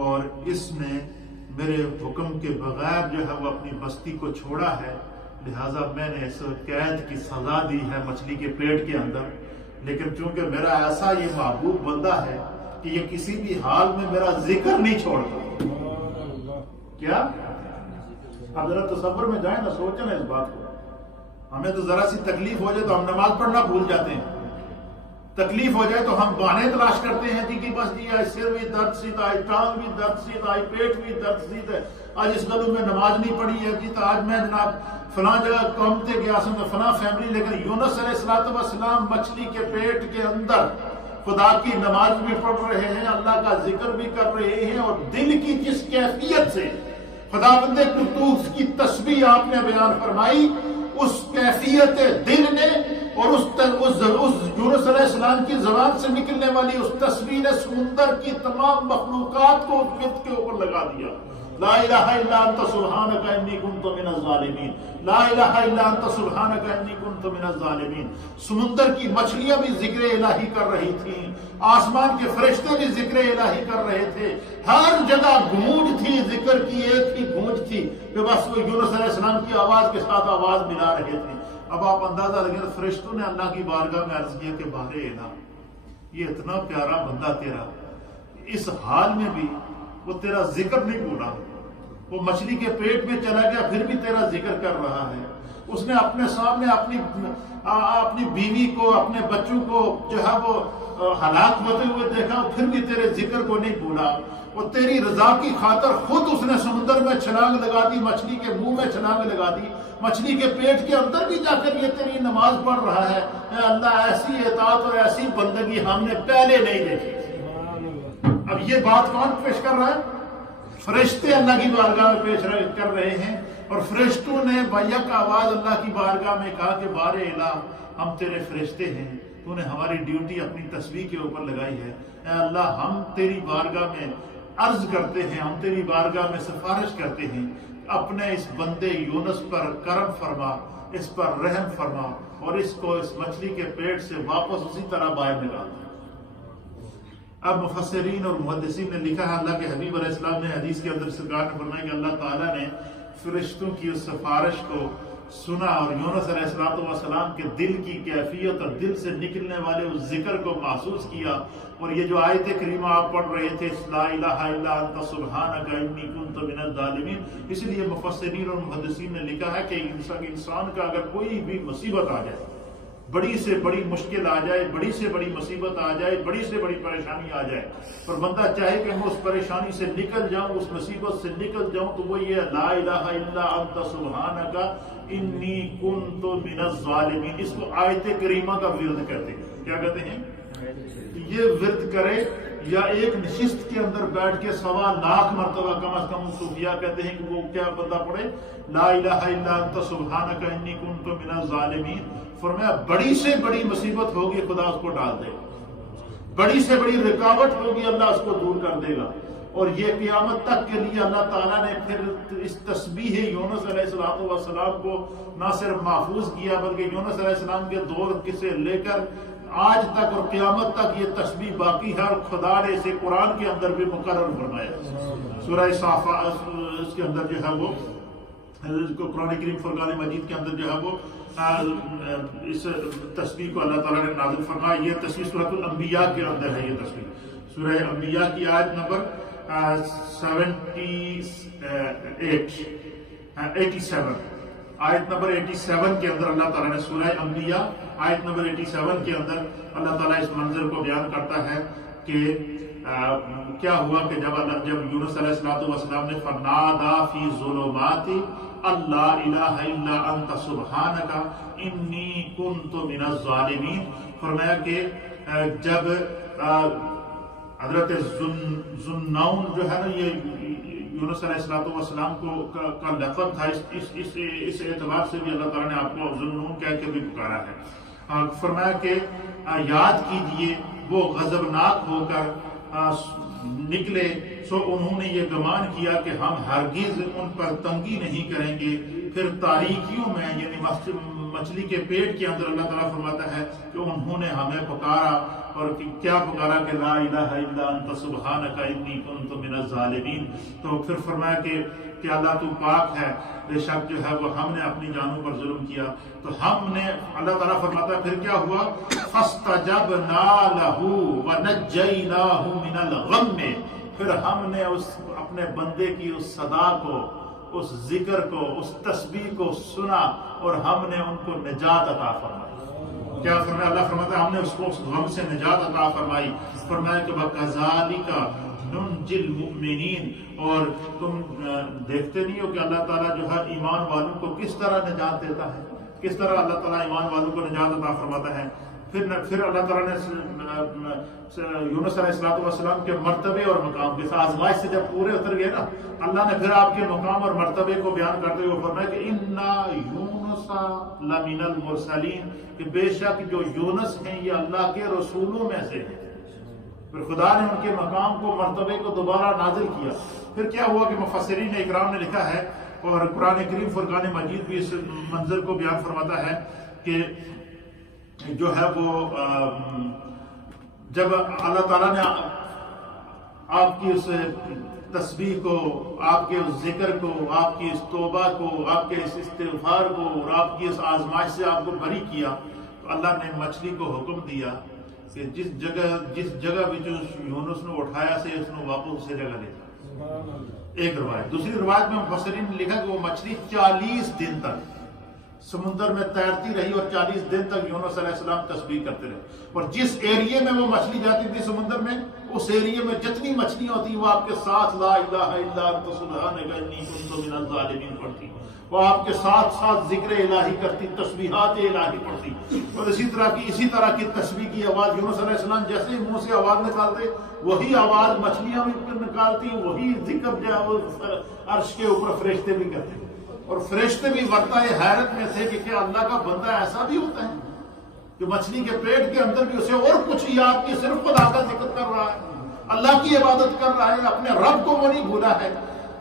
اور اس نے میرے حکم کے بغیر جو ہے وہ اپنی بستی کو چھوڑا ہے، لہٰذا میں نے اس قید کی سزا دی ہے مچھلی کے پیٹ کے اندر. لیکن چونکہ میرا ایسا یہ محبوب بندہ ہے کہ یہ کسی بھی حال میں میرا ذکر نہیں چھوڑتا. کیا اب ذرا تصور میں جائیں نا، سوچیں نا اس بات کو. ہمیں تو ذرا سی تکلیف ہو جائے تو ہم نماز پڑھنا بھول جاتے ہیں، تکلیف ہو جائے تو ہم بہانے تلاش کرتے ہیں کہ بس جی آج سر بھی درد سیدھ، آج ٹانگ بھی درد سیدھ، آج پیٹ بھی درد سیدھ ہے، آج اس گلو میں نماز نہیں پڑھی ہے جی، تو آج میں جناب فلاں جگہ قوم تے گیا سن فلاں فیملی. لیکن یونس علیہ السلام مچھلی کے پیٹ کے اندر خدا کی نماز بھی پڑھ رہے ہیں، اللہ کا ذکر بھی کر رہے ہیں، اور دل کی جس کیفیت سے خداوند قدوس کی تسبیح آپ نے بیان فرمائی، اس کیفیت دل نے اور اس یونس علیہ السلام کی زبان سے نکلنے والی اس تسبیح نے سمندر کی تمام مخلوقات کو اس گرد کے اوپر لگا دیا. لا الہ الا انت سبحانک انی کنت من الظالمین، لا الہ الا انت سبحانک انی کنت من الظالمین. سمندر کی مچھلیاں بھی ذکر الہی کر رہی تھیں، آسمان کے فرشتے بھی ذکر الہی کر رہے تھے، ہر جگہ گونج تھی، ذکر کی ایک ہی گونج تھی کہ بس وہ یونس علیہ السلام کی آواز کے ساتھ آواز ملا رہے تھے. اب آپ اندازہ لگیں، فرشتوں نے اللہ کی بارگاہ میں عرض کیا کہ بہر الہ، یہ اتنا پیارا بندہ تیرا، اس حال میں بھی وہ تیرا ذکر نہیں بولا، وہ مچھلی کے پیٹ میں چلا گیا پھر بھی تیرا ذکر کر رہا ہے. اس نے اپنے سامنے اپنی بیوی کو، اپنے بچوں کو جو ہے وہ ہلاک ہوتے ہوئے دیکھا، پھر بھی تیرے ذکر کو نہیں بھولا. اور تیری رضا کی خاطر خود اس نے سمندر میں چھلانگ لگا دی، مچھلی کے منہ میں چھلانگ لگا دی، مچھلی کے پیٹ کے اندر بھی جا کر یہ تیری نماز پڑھ رہا ہے. اے اللہ، ایسی اطاعت اور ایسی بندگی ہم نے پہلے نہیں دیکھی. اب یہ بات کون پیش کر رہا ہے؟ فرشتے اللہ کی بارگاہ میں پیش کر رہے ہیں، اور فرشتوں نے بیک آواز اللہ کی بارگاہ میں کہا کہ بہر الہ، ہم تیرے فرشتے ہیں، تو نے ہماری ڈیوٹی اپنی تسبیح کے اوپر لگائی ہے. اے اللہ، ہم تیری بارگاہ میں عرض کرتے ہیں، ہم تیری بارگاہ میں سفارش کرتے ہیں، اپنے اس بندے یونس پر کرم فرما، اس پر رحم فرما، اور اس کو اس مچھلی کے پیٹ سے واپس اسی طرح باہر نکال دے. اب مفسرین اور محدثین نے لکھا ہے، اللہ کے حبیب علیہ السلام نے حدیث کے اندر سرکار نے فرمایا کہ اللہ تعالیٰ نے فرشتوں کی اس سفارش کو سنا، اور یونس علیہ السلام کے دل کی کیفیت اور دل سے نکلنے والے اس ذکر کو محسوس کیا. اور یہ جو آیت کریمہ آپ پڑھ رہے تھے، لا الہ الا انت سبحانک انی کنت من الظالمین، اس لیے مفسرین اور محدثین نے لکھا ہے کہ انسان کا اگر کوئی بھی مصیبت آ جائے، بڑی سے بڑی مشکل آ جائے، بڑی سے بڑی مصیبت آ جائے، بڑی سے بڑی پریشانی آ جائے، اور بندہ چاہے کہ میں اس پریشانی سے نکل جاؤں، اس مصیبت سے نکل جاؤں، تو وہ یہ لا الہ الا انت سبحانک انی کنت من الظالمین، اس کو آیت کریمہ کا ورد کہتے ہیں. کیا کہتے ہیں؟ یہ ورد کرے، یا ایک نشست کے اندر بیٹھ کے 1.25 لاکھ مرتبہ کم از کم صوفیاء کہتے ہیں کہ وہ کیا بندہ پڑھے، لا الہ الا انت سبحانک انی کنت من الظالمین. فرمایا بڑی سے بڑی مصیبت ہوگی خدا اس کو ڈال دے گا، بڑی سے بڑی رکاوٹ ہوگی اللہ اس کو دور کر دے گا. اور یہ قیامت تک کے لیے اللہ تعالیٰ نے پھر اس تسبیح یونس علیہ السلام کو نہ صرف محفوظ کیا، بلکہ یونس علیہ السلام کے دور سے لے کر آج تک اور قیامت تک یہ تسبیح باقی ہے، اور خدا نے اسے قرآن کے اندر بھی مقرر فرمایا. سورہ صافات اس کے اندر جو ہے وہ قرآن کریم فرقان مجید کے اندر جو ہے وہ اس تسبیح کو اللہ تعالیٰ نے نازل فرمایا. یہ تسبیح سورۃ الانبیاء کے اندر ہے. یہ تسبیح سورہ انبیاء کی آیت نمبر 87 آیت نمبر 87 کے اندر اللہ تعالیٰ نے سورہ انبیاء آیت نمبر 87 کے اندر اللہ تعالیٰ اس منظر کو بیان کرتا ہے کہ کیا ہوا کہ جب یونس علیہ السلام نے فنادا فی ظلمات اللہ الہ الا انت سبحانک انی کنت من الظالمین. فرمایا کہ جب حضرت ذوالنون جو ہے نا، یہ یونس علیہ السلام کا لقب تھا. اس اعتبار سے بھی اللہ تعالیٰ نے آپ کو ذوالنون کہہ کے بھی پکارا ہے. فرمایا کہ یاد کیجئے وہ غضبناک ہو کر نکلے، سو انہوں نے یہ گمان کیا کہ ہم ہرگز ان پر تنگی نہیں کریں گے. پھر تاریکیوں میں یعنی مچھلی کے پیٹ کے اندر اللہ تعالیٰ فرماتا ہے کہ انہوں نے ہمیں پکارا، اور کیا پکارا کہ لا الہ الا انت سبحانک انی کنت من الظالمین. تو پھر فرمایا کہ اللہ تو پاک ہے، بے شک جو ہے وہ ہم نے اپنی جانوں پر ظلم کیا. تو ہم نے، اللہ تعالیٰ فرماتا ہے پھر کیا ہوا، فاستجبنا له ونجیناہ من الغم. پھر ہم نے اپنے بندے کی اس صدا کو، اس ذکر کو، اس تسبیح کو سنا اور ہم نے ان کو نجات عطا فرمائی. کیا فرمایا؟ اللہ فرماتا ہے ہم نے اس کو اس غم سے نجات عطا فرمائی. فرمایا کہ وَكَذَلِكَ نُنْجِي الْمُؤْمِنِينَ. اور تم دیکھتے نہیں ہو کہ اللہ تعالیٰ جو ہے ایمان والوں کو کس طرح نجات دیتا ہے، کس طرح اللہ تعالیٰ ایمان والوں کو نجات عطا فرماتا ہے. پھر اللہ تعالیٰ نے یونس علیہ السلام کے مرتبے اور مقام کے ساتھ آزمائش سے جب پورے اتر گئے نا، اللہ نے پھر آپ کے مقام اور مرتبے کو بیان کرتے ہوئے فرمایا کہ اِنَّا یونس لَمِنَ الْمُرْسَلِينَ، کہ بے شک جو یونس ہیں یہ اللہ کے رسولوں میں سے ہیں. پھر خدا نے ان کے مقام کو، مرتبے کو دوبارہ نازل کیا. پھر کیا ہوا کہ مفسرین اکرام نے لکھا ہے، اور قرآن کریم فرقان مجید بھی اس منظر کو بیان فرماتا ہے کہ جو ہے وہ جب اللہ تعالیٰ نے آپ کی اس تسبیح کو، آپ کے اس ذکر کو، آپ کی اس توبہ کو، آپ کے اس استغفار کو اور آپ کی اس آزمائش سے آپ کو بری کیا، تو اللہ نے مچھلی کو حکم دیا کہ جس جگہ بھی جو یونس نے اٹھایا سے اس نے واپس اسے جگہ لے جا. ایک روایت. دوسری روایت میں مفسرین نے لکھا کہ وہ مچھلی 40 دن تک سمندر میں تیرتی رہی اور 40 دن تک یونس علیہ السلام تسبیح کرتے رہے. اور جس ایریے میں وہ مچھلی جاتی تھی سمندر میں، اس ایریے میں جتنی مچھلیاں ہوتی وہ آپ کے ساتھ لا الہ الا انت سبحانک انی کنت من الظالمین پڑھتی، وہ آپ کے ساتھ ساتھ ذکر الہی کرتی، تسبیحات الہی پڑھتی. اور اسی طرح کی تسبیح کی آواز یونس علیہ السلام جیسے ہی منہ سے آواز نکالتے، وہی آواز مچھلیاں بھی نکالتی، وہی ذکر جو ہے وہ عرش کے اوپر فرشتے بھی کرتے. اور فرشتے بھی ورطہ حیرت میں تھے کہ کیا اللہ کا بندہ ایسا بھی ہوتا ہے جو مچھلی کے پیٹ کے اندر بھی اسے اور کچھ یاد کی، صرف خدا کا ذکر کر رہا ہے، اللہ کی عبادت کر رہا ہے، اپنے رب کو وہ نہیں بھولا ہے.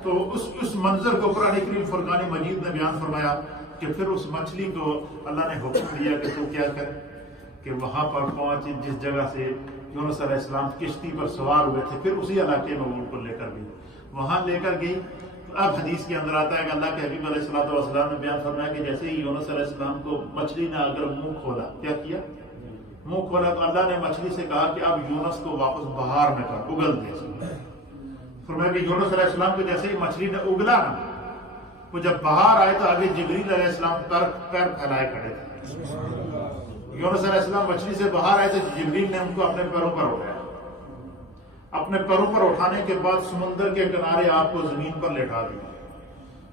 تو اس منظر کو قرآن کریم فرقان مجید نے بیان فرمایا کہ پھر اس مچھلی کو اللہ نے حکم دیا کہ تو کیا کر، کہ وہاں پر پہنچ جس جگہ سے یونس علیہ السلام کشتی پر سوار ہوئے تھے، پھر اسی علاقے میں وہ ان کو لے کر گئی، وہاں لے کر گئی. اب حدیث کے اندر آتا ہے کہ اللہ کے حبیب علیہ السلام نے بیان فرمایا کہ جیسے ہی یونس علیہ السلام کو مچھلی نے اگر منہ کھولا، کیا کیا؟ منہ کھولا تو اللہ نے مچھلی سے کہا کہ اب یونس کو واپس بہار میں کر، اگل دے. فرمایا کہ یونس علیہ السلام کو جیسے ہی مچھلی نے اگلا نا، وہ جب باہر آئے تو آگے جبریل علیہ السلام پیر پھیلائے کھڑے تھے. یونس علیہ السلام مچھلی سے باہر آئے تو جبریل نے ان کو اپنے پیروں پر اٹھایا. اپنے پیروں پر اٹھانے کے بعد سمندر کے کنارے آپ کو زمین پر لٹا دیا.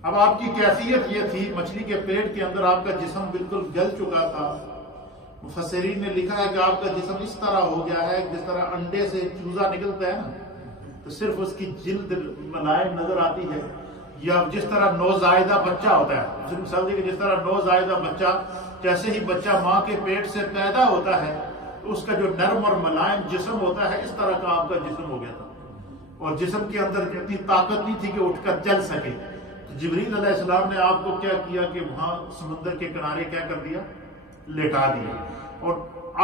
اب آپ کی کیفیت یہ تھی، مچھلی کے پیٹ کے اندر آپ کا جسم بالکل جل چکا تھا. مفسرین نے لکھا ہے کہ آپ کا جسم اس طرح ہو گیا ہے جس طرح انڈے سے چوزا نکلتا ہے نا، تو صرف اس کی جلد ملائم نظر آتی ہے. یا جس طرح نوزائیدہ بچہ ہوتا ہے، مثال دیکھیں جس طرح نوزائیدہ بچہ، جیسے ہی بچہ ماں کے پیٹ سے پیدا ہوتا ہے اس کا جو نرم اور ملائم جسم ہوتا ہے، اس طرح کا آپ کا جسم ہو گیا تھا. اور جسم کے اندر اتنی طاقت نہیں تھی کہ اٹھ کر چل سکے. تو جبریل علیہ السلام نے آپ کو کیا کیا کہ وہاں سمندر کے کنارے کیا کر دیا؟ لٹا دیا. اور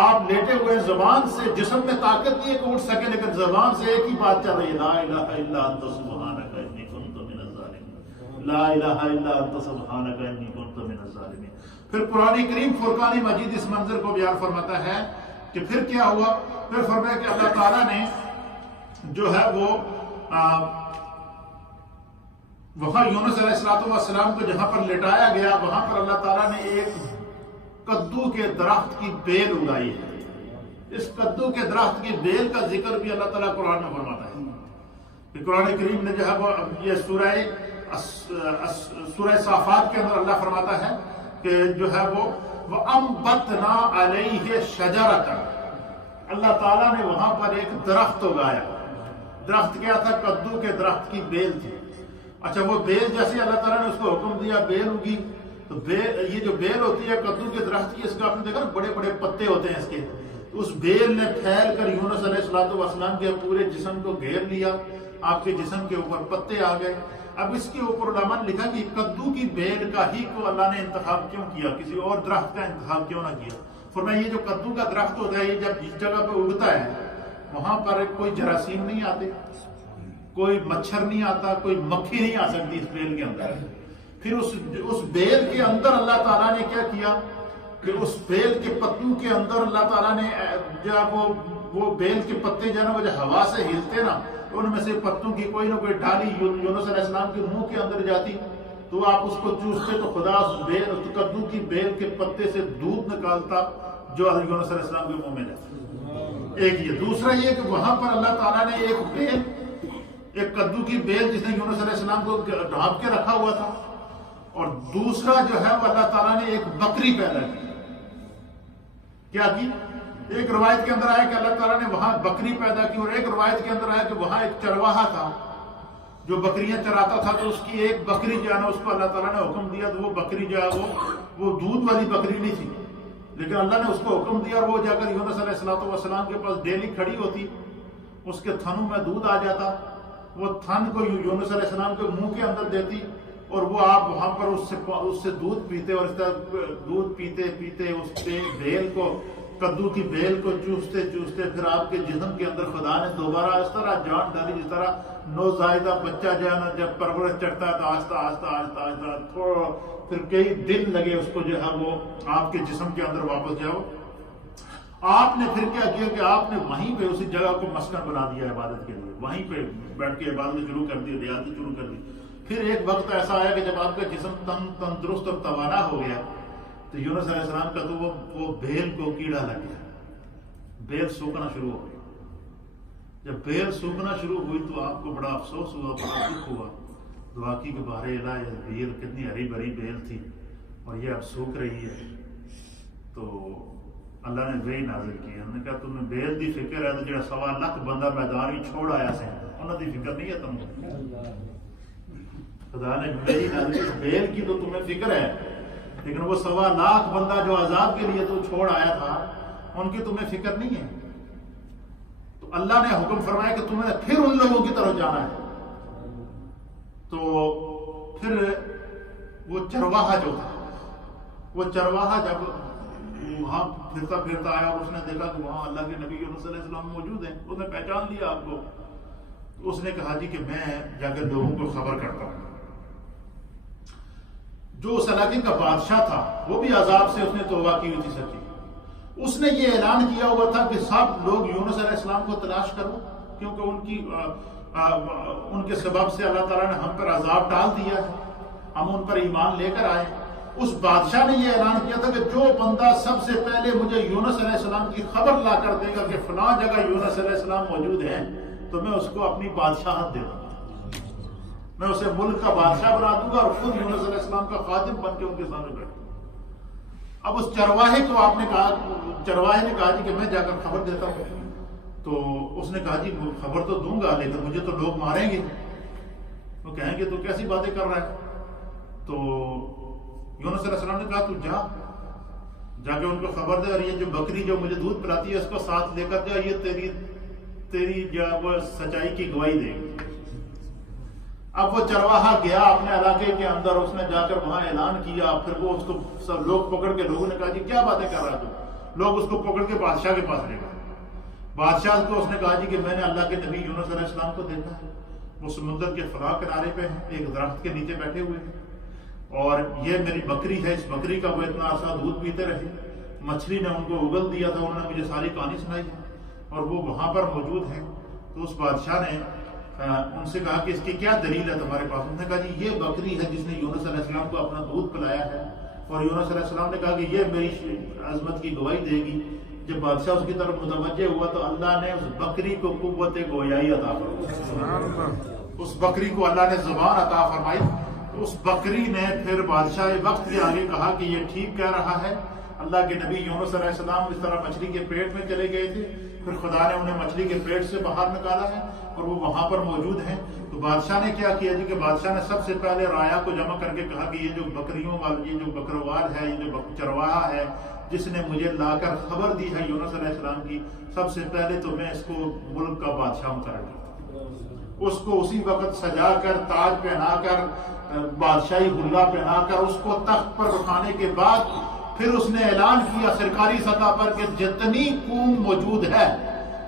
آپ لیٹے ہوئے زبان سے، جسم میں طاقت نہیں ہے کہ اٹھ سکے، لیکن زبان سے ایک ہی بات چل رہی ہے، لا الہ الا انت سبحانک انی کنت من الظالمین. لا الہ الا انت سبحانک انی کنت من الظالمین۔ پھر قرآن کریم فرقان مجید اس منظر کو بیان فرماتا ہے کہ پھر کیا ہوا، پھر فرمایا کہ اللہ تعالیٰ نے جو ہے وہ وہاں یونس علیہ السلام کو جہاں پر لٹایا گیا وہاں پر اللہ تعالیٰ نے ایک کدو کے درخت کی بیل اگائی ہے۔ اس کدو کے درخت کی بیل کا ذکر بھی اللہ تعالیٰ قرآن میں فرماتا ہے کہ قرآن کریم نے جو ہے وہ یہ سورہ صافات کے اندر اللہ فرماتا ہے کہ جو ہے وہ وَأَنبَتْنَا عَلَيْهِ شَجَرَةً، اللہ تعالیٰ نے وہاں پر ایک درخت اگایا۔ درخت کیا تھا؟ کدو کے درخت کی بیل تھی۔ اچھا، وہ بیل جیسے اللہ تعالیٰ نے اس کو حکم دیا بیل اگی، تو یہ جو بیل ہوتی ہے کدو کے درخت کی، اس کا آپ نے دیکھا نا بڑے بڑے پتے ہوتے ہیں اس کے، اس بیل نے پھیل کر یونس علیہ السلام کے پورے جسم کو گھیر لیا، آپ کے جسم کے اوپر پتے آ گئے۔ اب اس کے اوپر علماء نے لکھا کہ کدو کی بیل کا ہی کو اللہ نے انتخاب کیوں کیا، کسی اور درخت کا انتخاب کیوں نہ کیا؟ فرمایا یہ جو کدو کا درخت ہوتا ہے یہ جب جس جگہ پہ اگتا ہے وہاں پر کوئی جراثیم نہیں آتے، کوئی مچھر نہیں آتا، کوئی مکھی نہیں آ سکتی اس بیل کے اندر۔ پھر اس بیل کے اندر اللہ تعالیٰ نے کیا کیا کہ اس بیل کے پتوں کے اندر اللہ تعالیٰ نے جب وہ بیل کے پتے جو ہے نا وہ جب ہوا سے ہلتے نا ان میں سے پتوں کی کوئی نہ کوئی ڈالی یونس علیہ السلام کے منہ کے اندر جاتی، تو آپ اس کو چوستے تو خدا اس کدو کی بیل کے پتے سے دودھ نکالتا جو یونس علیہ السلام کے منہ میں جاتا۔ ایک یہ، دوسرا یہ کہ وہاں پر اللہ تعالیٰ نے ایک کدو کی بیل جس نے یونس علیہ السلام کو ڈھانپ کے رکھا ہوا تھا، اور دوسرا جو ہے وہ اللہ تعالیٰ نے ایک بکری پیدا کی۔ کیا کی؟ ایک روایت کے اندر آیا کہ اللہ تعالیٰ نے وہاں بکری پیدا کی، اور ایک روایت کے اندر آیا کہ وہاں ایک چرواہا تھا جو بکریاں چراتا تھا، تو اس کی ایک بکری جو ہے نا اس کو اللہ تعالیٰ نے حکم دیا، تو وہ بکری جو ہے وہ دودھ والی بکری نہیں تھی، لیکن اللہ نے اس کو حکم دیا اور وہ جا کر یونس علیہ السلام کے پاس ڈیلی کھڑی ہوتی، اس کے تھنوں میں دودھ آ جاتا، وہ تھن کو یونس علیہ السلام کے منہ کے اندر دیتی اور وہ آپ وہاں پر اس سے دودھ پیتے، اور اس طرح دودھ پیتے پیتے اس بیل کو کدو کی بیل کو چوستے چوستے پھر آپ کے جسم کے اندر خدا نے دوبارہ اس طرح جان ڈالی جس طرح نوزائیدہ بچہ جو ہے نا جب پرورش چڑھتا ہے تو آہستہ آہستہ آہستہ آہستہ تھوڑا پھر کئی دن لگے اس کو جو ہے وہ آپ کے جسم کے اندر واپس جاؤ۔ آپ نے پھر کیا کیا کہ آپ نے وہیں پہ اسی جگہ کو مسکن بنا دیا عبادت کے لیے، وہیں پہ بیٹھ کے عبادت شروع کر دی، ریاضت شروع کر دی۔ پھر ایک وقت ایسا آیا کہ جب آپ کا جسم تندرست اور توانا ہو گیا تو یونس علیہ السلام کا تو وہ بیل کو کیڑا لگ گیا، بیل سوکھنا شروع ہو گئی۔ جب بیل سوکھنا شروع ہوئی تو آپ کو بڑا افسوس ہوا، بڑا دکھ ہوا، دعا کی کہ بارے الہ یہ بیل کتنی ہری بھری بیل تھی اور یہ اب سوکھ رہی ہے۔ تو اللہ نے وہی نازل کی، انہوں نے کہا تمہیں بیل دی فکر ہے تو جڑا 1.25 لاکھ بندہ میدان ہی چھوڑ آیا سے انہوں دی فکر نہیں ہے تمہیں؟ خدا نے وہی نازل کی، بیل کی تو تمہیں فکر ہے لیکن وہ 1.25 لاکھ بندہ جو عذاب کے لیے تو چھوڑ آیا تھا ان کی تمہیں فکر نہیں ہے۔ تو اللہ نے حکم فرمایا کہ تمہیں پھر ان لوگوں کی طرف جانا ہے۔ تو پھر وہ چرواہا جو تھا، وہ چرواہا جب وہاں پھرتا پھرتا آیا اور اس نے دیکھا کہ وہاں اللہ کے نبی یونس علیہ السلام موجود ہیں، اس نے پہچان لیا آپ کو، تو اس نے کہا جی کہ میں جا کر لوگوں کو خبر کرتا ہوں۔ جو اس علاقے کا بادشاہ تھا وہ بھی عذاب سے اس نے توبہ کی ہوئی تھی سچی، اس نے یہ اعلان کیا ہوا تھا کہ سب لوگ یونس علیہ السلام کو تلاش کرو، کیونکہ ان کے سبب سے اللہ تعالیٰ نے ہم پر عذاب ڈال دیا ہے، ہم ان پر ایمان لے کر آئے۔ اس بادشاہ نے یہ اعلان کیا تھا کہ جو بندہ سب سے پہلے مجھے یونس علیہ السلام کی خبر لا کر دے گا کہ فلاں جگہ یونس علیہ السلام موجود ہیں تو میں اس کو اپنی بادشاہت دے دوں گا، میں اسے ملک کا بادشاہ بنا دوں گا اور خود یونس علیہ السلام کا خادم بن کے ان کے سامنے بیٹھوں گا۔ اب اس چرواہے کو آپ نے کہا، چرواہے نے کہا جی کہ میں جا کر خبر دیتا ہوں، تو اس نے کہا جی خبر تو دوں گا لیکن مجھے تو لوگ ماریں گے، وہ کہیں گے تو کیسی باتیں کر رہا ہے۔ تو یونس علیہ السلام نے کہا تو جا کے ان کو خبر دے، اور یہ جو بکری جو مجھے دودھ پلاتی ہے اس کو ساتھ لے کر جا، یہ تیری جو وہ سچائی کی گواہی دے گی۔ اب وہ چرواہا گیا اپنے علاقے کے اندر، اس نے جا کر وہاں اعلان کیا، پھر وہ اس کو سب لوگ پکڑ کے، لوگوں نے کہا جی کیا باتیں کر رہا ہے تو، لوگ اس کو پکڑ کے بادشاہ کے پاس لے گئے۔ بادشاہ کو اس نے کہا جی کہ میں نے اللہ کے نبی یونس علیہ السلام کو دیکھا ہے، وہ سمندر کے فلاں کنارے پہ ہیں، ایک درخت کے نیچے بیٹھے ہوئے ہیں، اور یہ میری بکری ہے، اس بکری کا وہ اتنا عرصہ دودھ پیتے رہے، مچھلی نے ان کو اگل دیا تھا، انہوں نے مجھے ساری کہانی سنائی ہے، اور وہ وہاں پر موجود ہیں۔ تو اس بادشاہ نے ان سے کہا کہ اس کی کیا دلیل ہے تمہارے پاس؟ انہوں نے کہا جی یہ بکری ہے جس نے یونس علیہ السلام کو اپنا دودھ پلایا ہے، اور یونس علیہ السلام نے کہا کہ یہ میری عظمت کی گواہی دے گی۔ جب بادشاہ اس کی طرف متوجہ ہوا تو اللہ نے اس بکری کو قوت گویائی عطا فرمائی، اس بکری کو اللہ نے زبان عطا فرمائی۔ اس بکری نے پھر بادشاہ وقت کے آگے کہا کہ یہ ٹھیک کہہ رہا ہے، اللہ کے نبی یونس علیہ السلام اس طرح مچھلی کے پیٹ میں چلے گئے تھے، پھر خدا نے انہیں مچھلی کے پیٹ سے باہر نکالا ہے اور وہ وہاں پر موجود ہیں۔ تو بادشاہ نے کیا کیا جی کہ بادشاہ نے سب سے پہلے رایا کو جمع کر کے کہا کہ یہ جو بکریوں والا، یہ جو بکروال ہے، یہ جو چرواہا ہے جس نے مجھے لا کر خبر دی ہے یونس علیہ السلام کی، سب سے پہلے تو میں اس کو ملک کا بادشاہ مقرر کرتا، اس کو اسی وقت سجا کر تاج پہنا کر بادشاہی حلہ پہنا کر اس کو تخت پر بٹھانے کے بعد پھر اس نے اعلان کیا سرکاری سطح پر کہ جتنی قوم موجود ہے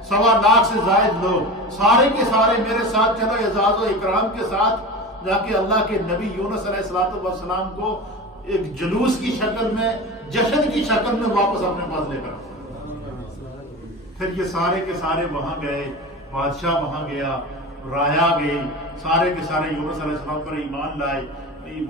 1.25 لاکھ سے زائد لوگ، سارے کے سارے میرے ساتھ چلو، اعزاز و اکرام کے ساتھ جا کے اللہ کے نبی یونس علیہ السلام کو ایک جلوس کی شکل میں، جشن کی شکل میں واپس اپنے پاس لے کر۔ پھر یہ سارے کے سارے وہاں گئے، بادشاہ وہاں گیا، رایا گئی، سارے کے سارے یونس علیہ السلام پر ایمان لائے،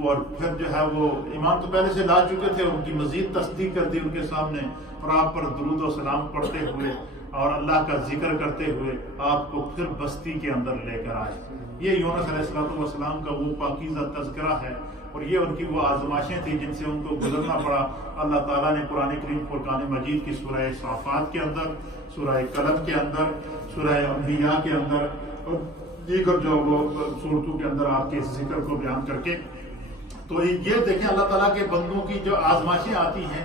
اور پھر جو ہے وہ ایمان تو پہلے سے لا چکے تھے، ان کی مزید تصدیق کر دی ان کے سامنے، اور آپ پر درود و سلام پڑھتے ہوئے اور اللہ کا ذکر کرتے ہوئے آپ کو پھر بستی کے اندر لے کر آئے۔ یہ یونس علیہ السلام کا وہ پاکیزہ تذکرہ ہے، اور یہ ان کی وہ آزمائشیں تھیں جن سے ان کو گزرنا پڑا۔ اللہ تعالیٰ نے قرآن کریم فرقان مجید کی سورہ صافات کے اندر، سورہ قلم کے اندر، سورہ انبیاء کے اندر اور دیگر جو وہ صورتوں کے اندر آپ کے اس ذکر کو بیان کر کے، تو یہ دیکھیں اللہ تعالیٰ کے بندوں کی جو آزمائشیں آتی ہیں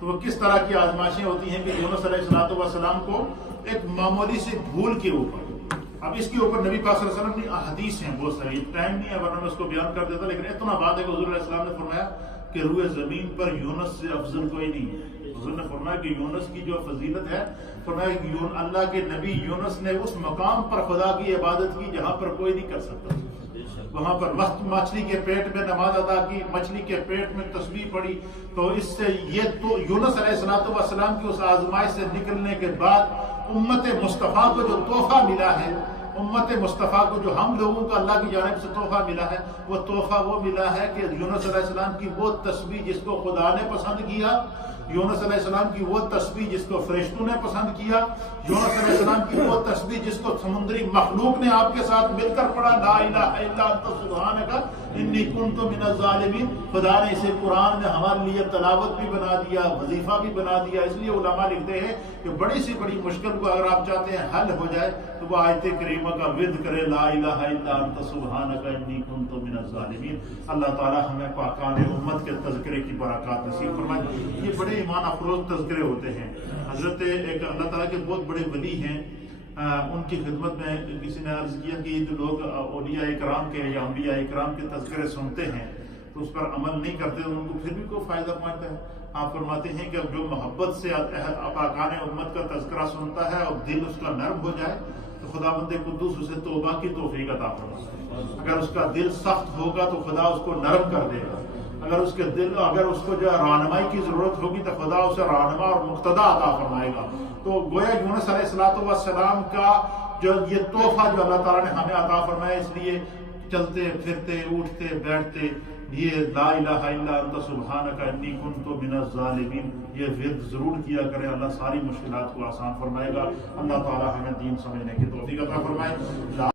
تو وہ کس طرح کی آزمائشیں ہوتی ہیں کہ یونس علیہ السلام کو ایک معمولی سی بھول کے اوپر، اب اس کے اوپر نبی پاک صلی اللہ علیہ وسلم کی احادیث ہیں بہت ساری، ٹائم نہیں ہے ورنہ میں اس کو بیان کر دیتا، لیکن اتنا بات ہے کہ حضور علیہ السلام نے فرمایا کہ روئے زمین پر یونس سے افضل کوئی نہیں ہے۔ حضور نے فرمایا کہ یونس کی جو فضیلت ہے، فرمایا کہ اللہ کے نبی یونس نے اس مقام پر خدا کی عبادت کی جہاں پر کوئی نہیں کر سکتا، وہاں پر وقت مچھلی کے پیٹ میں نماز ادا کی، مچھلی کے پیٹ میں تسبیح پڑھی، تو اس سے یہ تو یونس علیہ السلام کی اس آزمائش سے نکلنے کے بعد امت مصطفیٰ کو جو تحفہ ملا ہے، امت مصطفیٰ کو جو ہم لوگوں کو اللہ کی جانب سے تحفہ ملا ہے، وہ تحفہ وہ ملا ہے کہ یونس علیہ السلام کی وہ تسبیح جس کو خدا نے پسند کیا، یونس علیہ السلام کی وہ تسبیح جس کو فرشتوں نے پسند کیا، یونس علیہ السلام کی وہ تسبیح جس کو سمندری مخلوق نے آپ کے ساتھ مل کر پڑھا، لا الہ الا انت سبحانک انی کنت من الظالمین۔ خدا نے اسے قرآن میں ہمارے لیے تلاوت بھی بنا دیا، وظیفہ بھی بنا دیا۔ اس لیے علماء لکھتے ہیں کہ بڑی سی بڑی مشکل کو اگر آپ چاہتے ہیں حل ہو جائے تو وہ آیت کریمہ کا ورد کرے، لا الہ الا انت سبحانک انی کنت من الظالمین۔ اللہ تعالی ہمیں پاکان امت کے تذکرے کی برکات نصیب فرمائے۔ یہ بڑے ایمان افروز تذکرے ہوتے ہیں۔ حضرت ایک اللہ تعالیٰ کے بہت بڑے ولی ہیں، ان کی خدمت میں کسی نے عرض کیا کہ جو لوگ اولیاء اکرام کے یا انبیاء اکرام کے تذکرے سنتے ہیں تو اس پر عمل نہیں کرتے، ان کو پھر بھی کوئی فائدہ پہنچتا ہے؟ آپ فرماتے ہیں کہ جو محبت سے پاکان امت کا تذکرہ سنتا ہے اور دل اس کا نرم ہو جائے تو خداوند قدوس اسے توبہ کی توفیق عطا فرماتا ہے۔ اگر اس کا دل سخت ہوگا تو خدا اس کو نرم کر دے گا، اگر اس کو جو رہنمائی کی ضرورت ہوگی تو خدا اسے رہنما اور مقتدا عطا فرمائے گا۔ تو گویا یونس علیہ السلام کا جو یہ تحفہ جو اللہ تعالیٰ نے ہمیں عطا فرمایا، اس لیے چلتے پھرتے اٹھتے بیٹھتے یہ لا الہ الا انت سبحانک انی کنت من الظالمین یہ ورد ضرور کیا کرے۔ اللہ ساری مشکلات کو آسان فرمائے گا۔ اللہ تعالیٰ ہمیں دین سمجھنے کی توفیق عطا فرمائے۔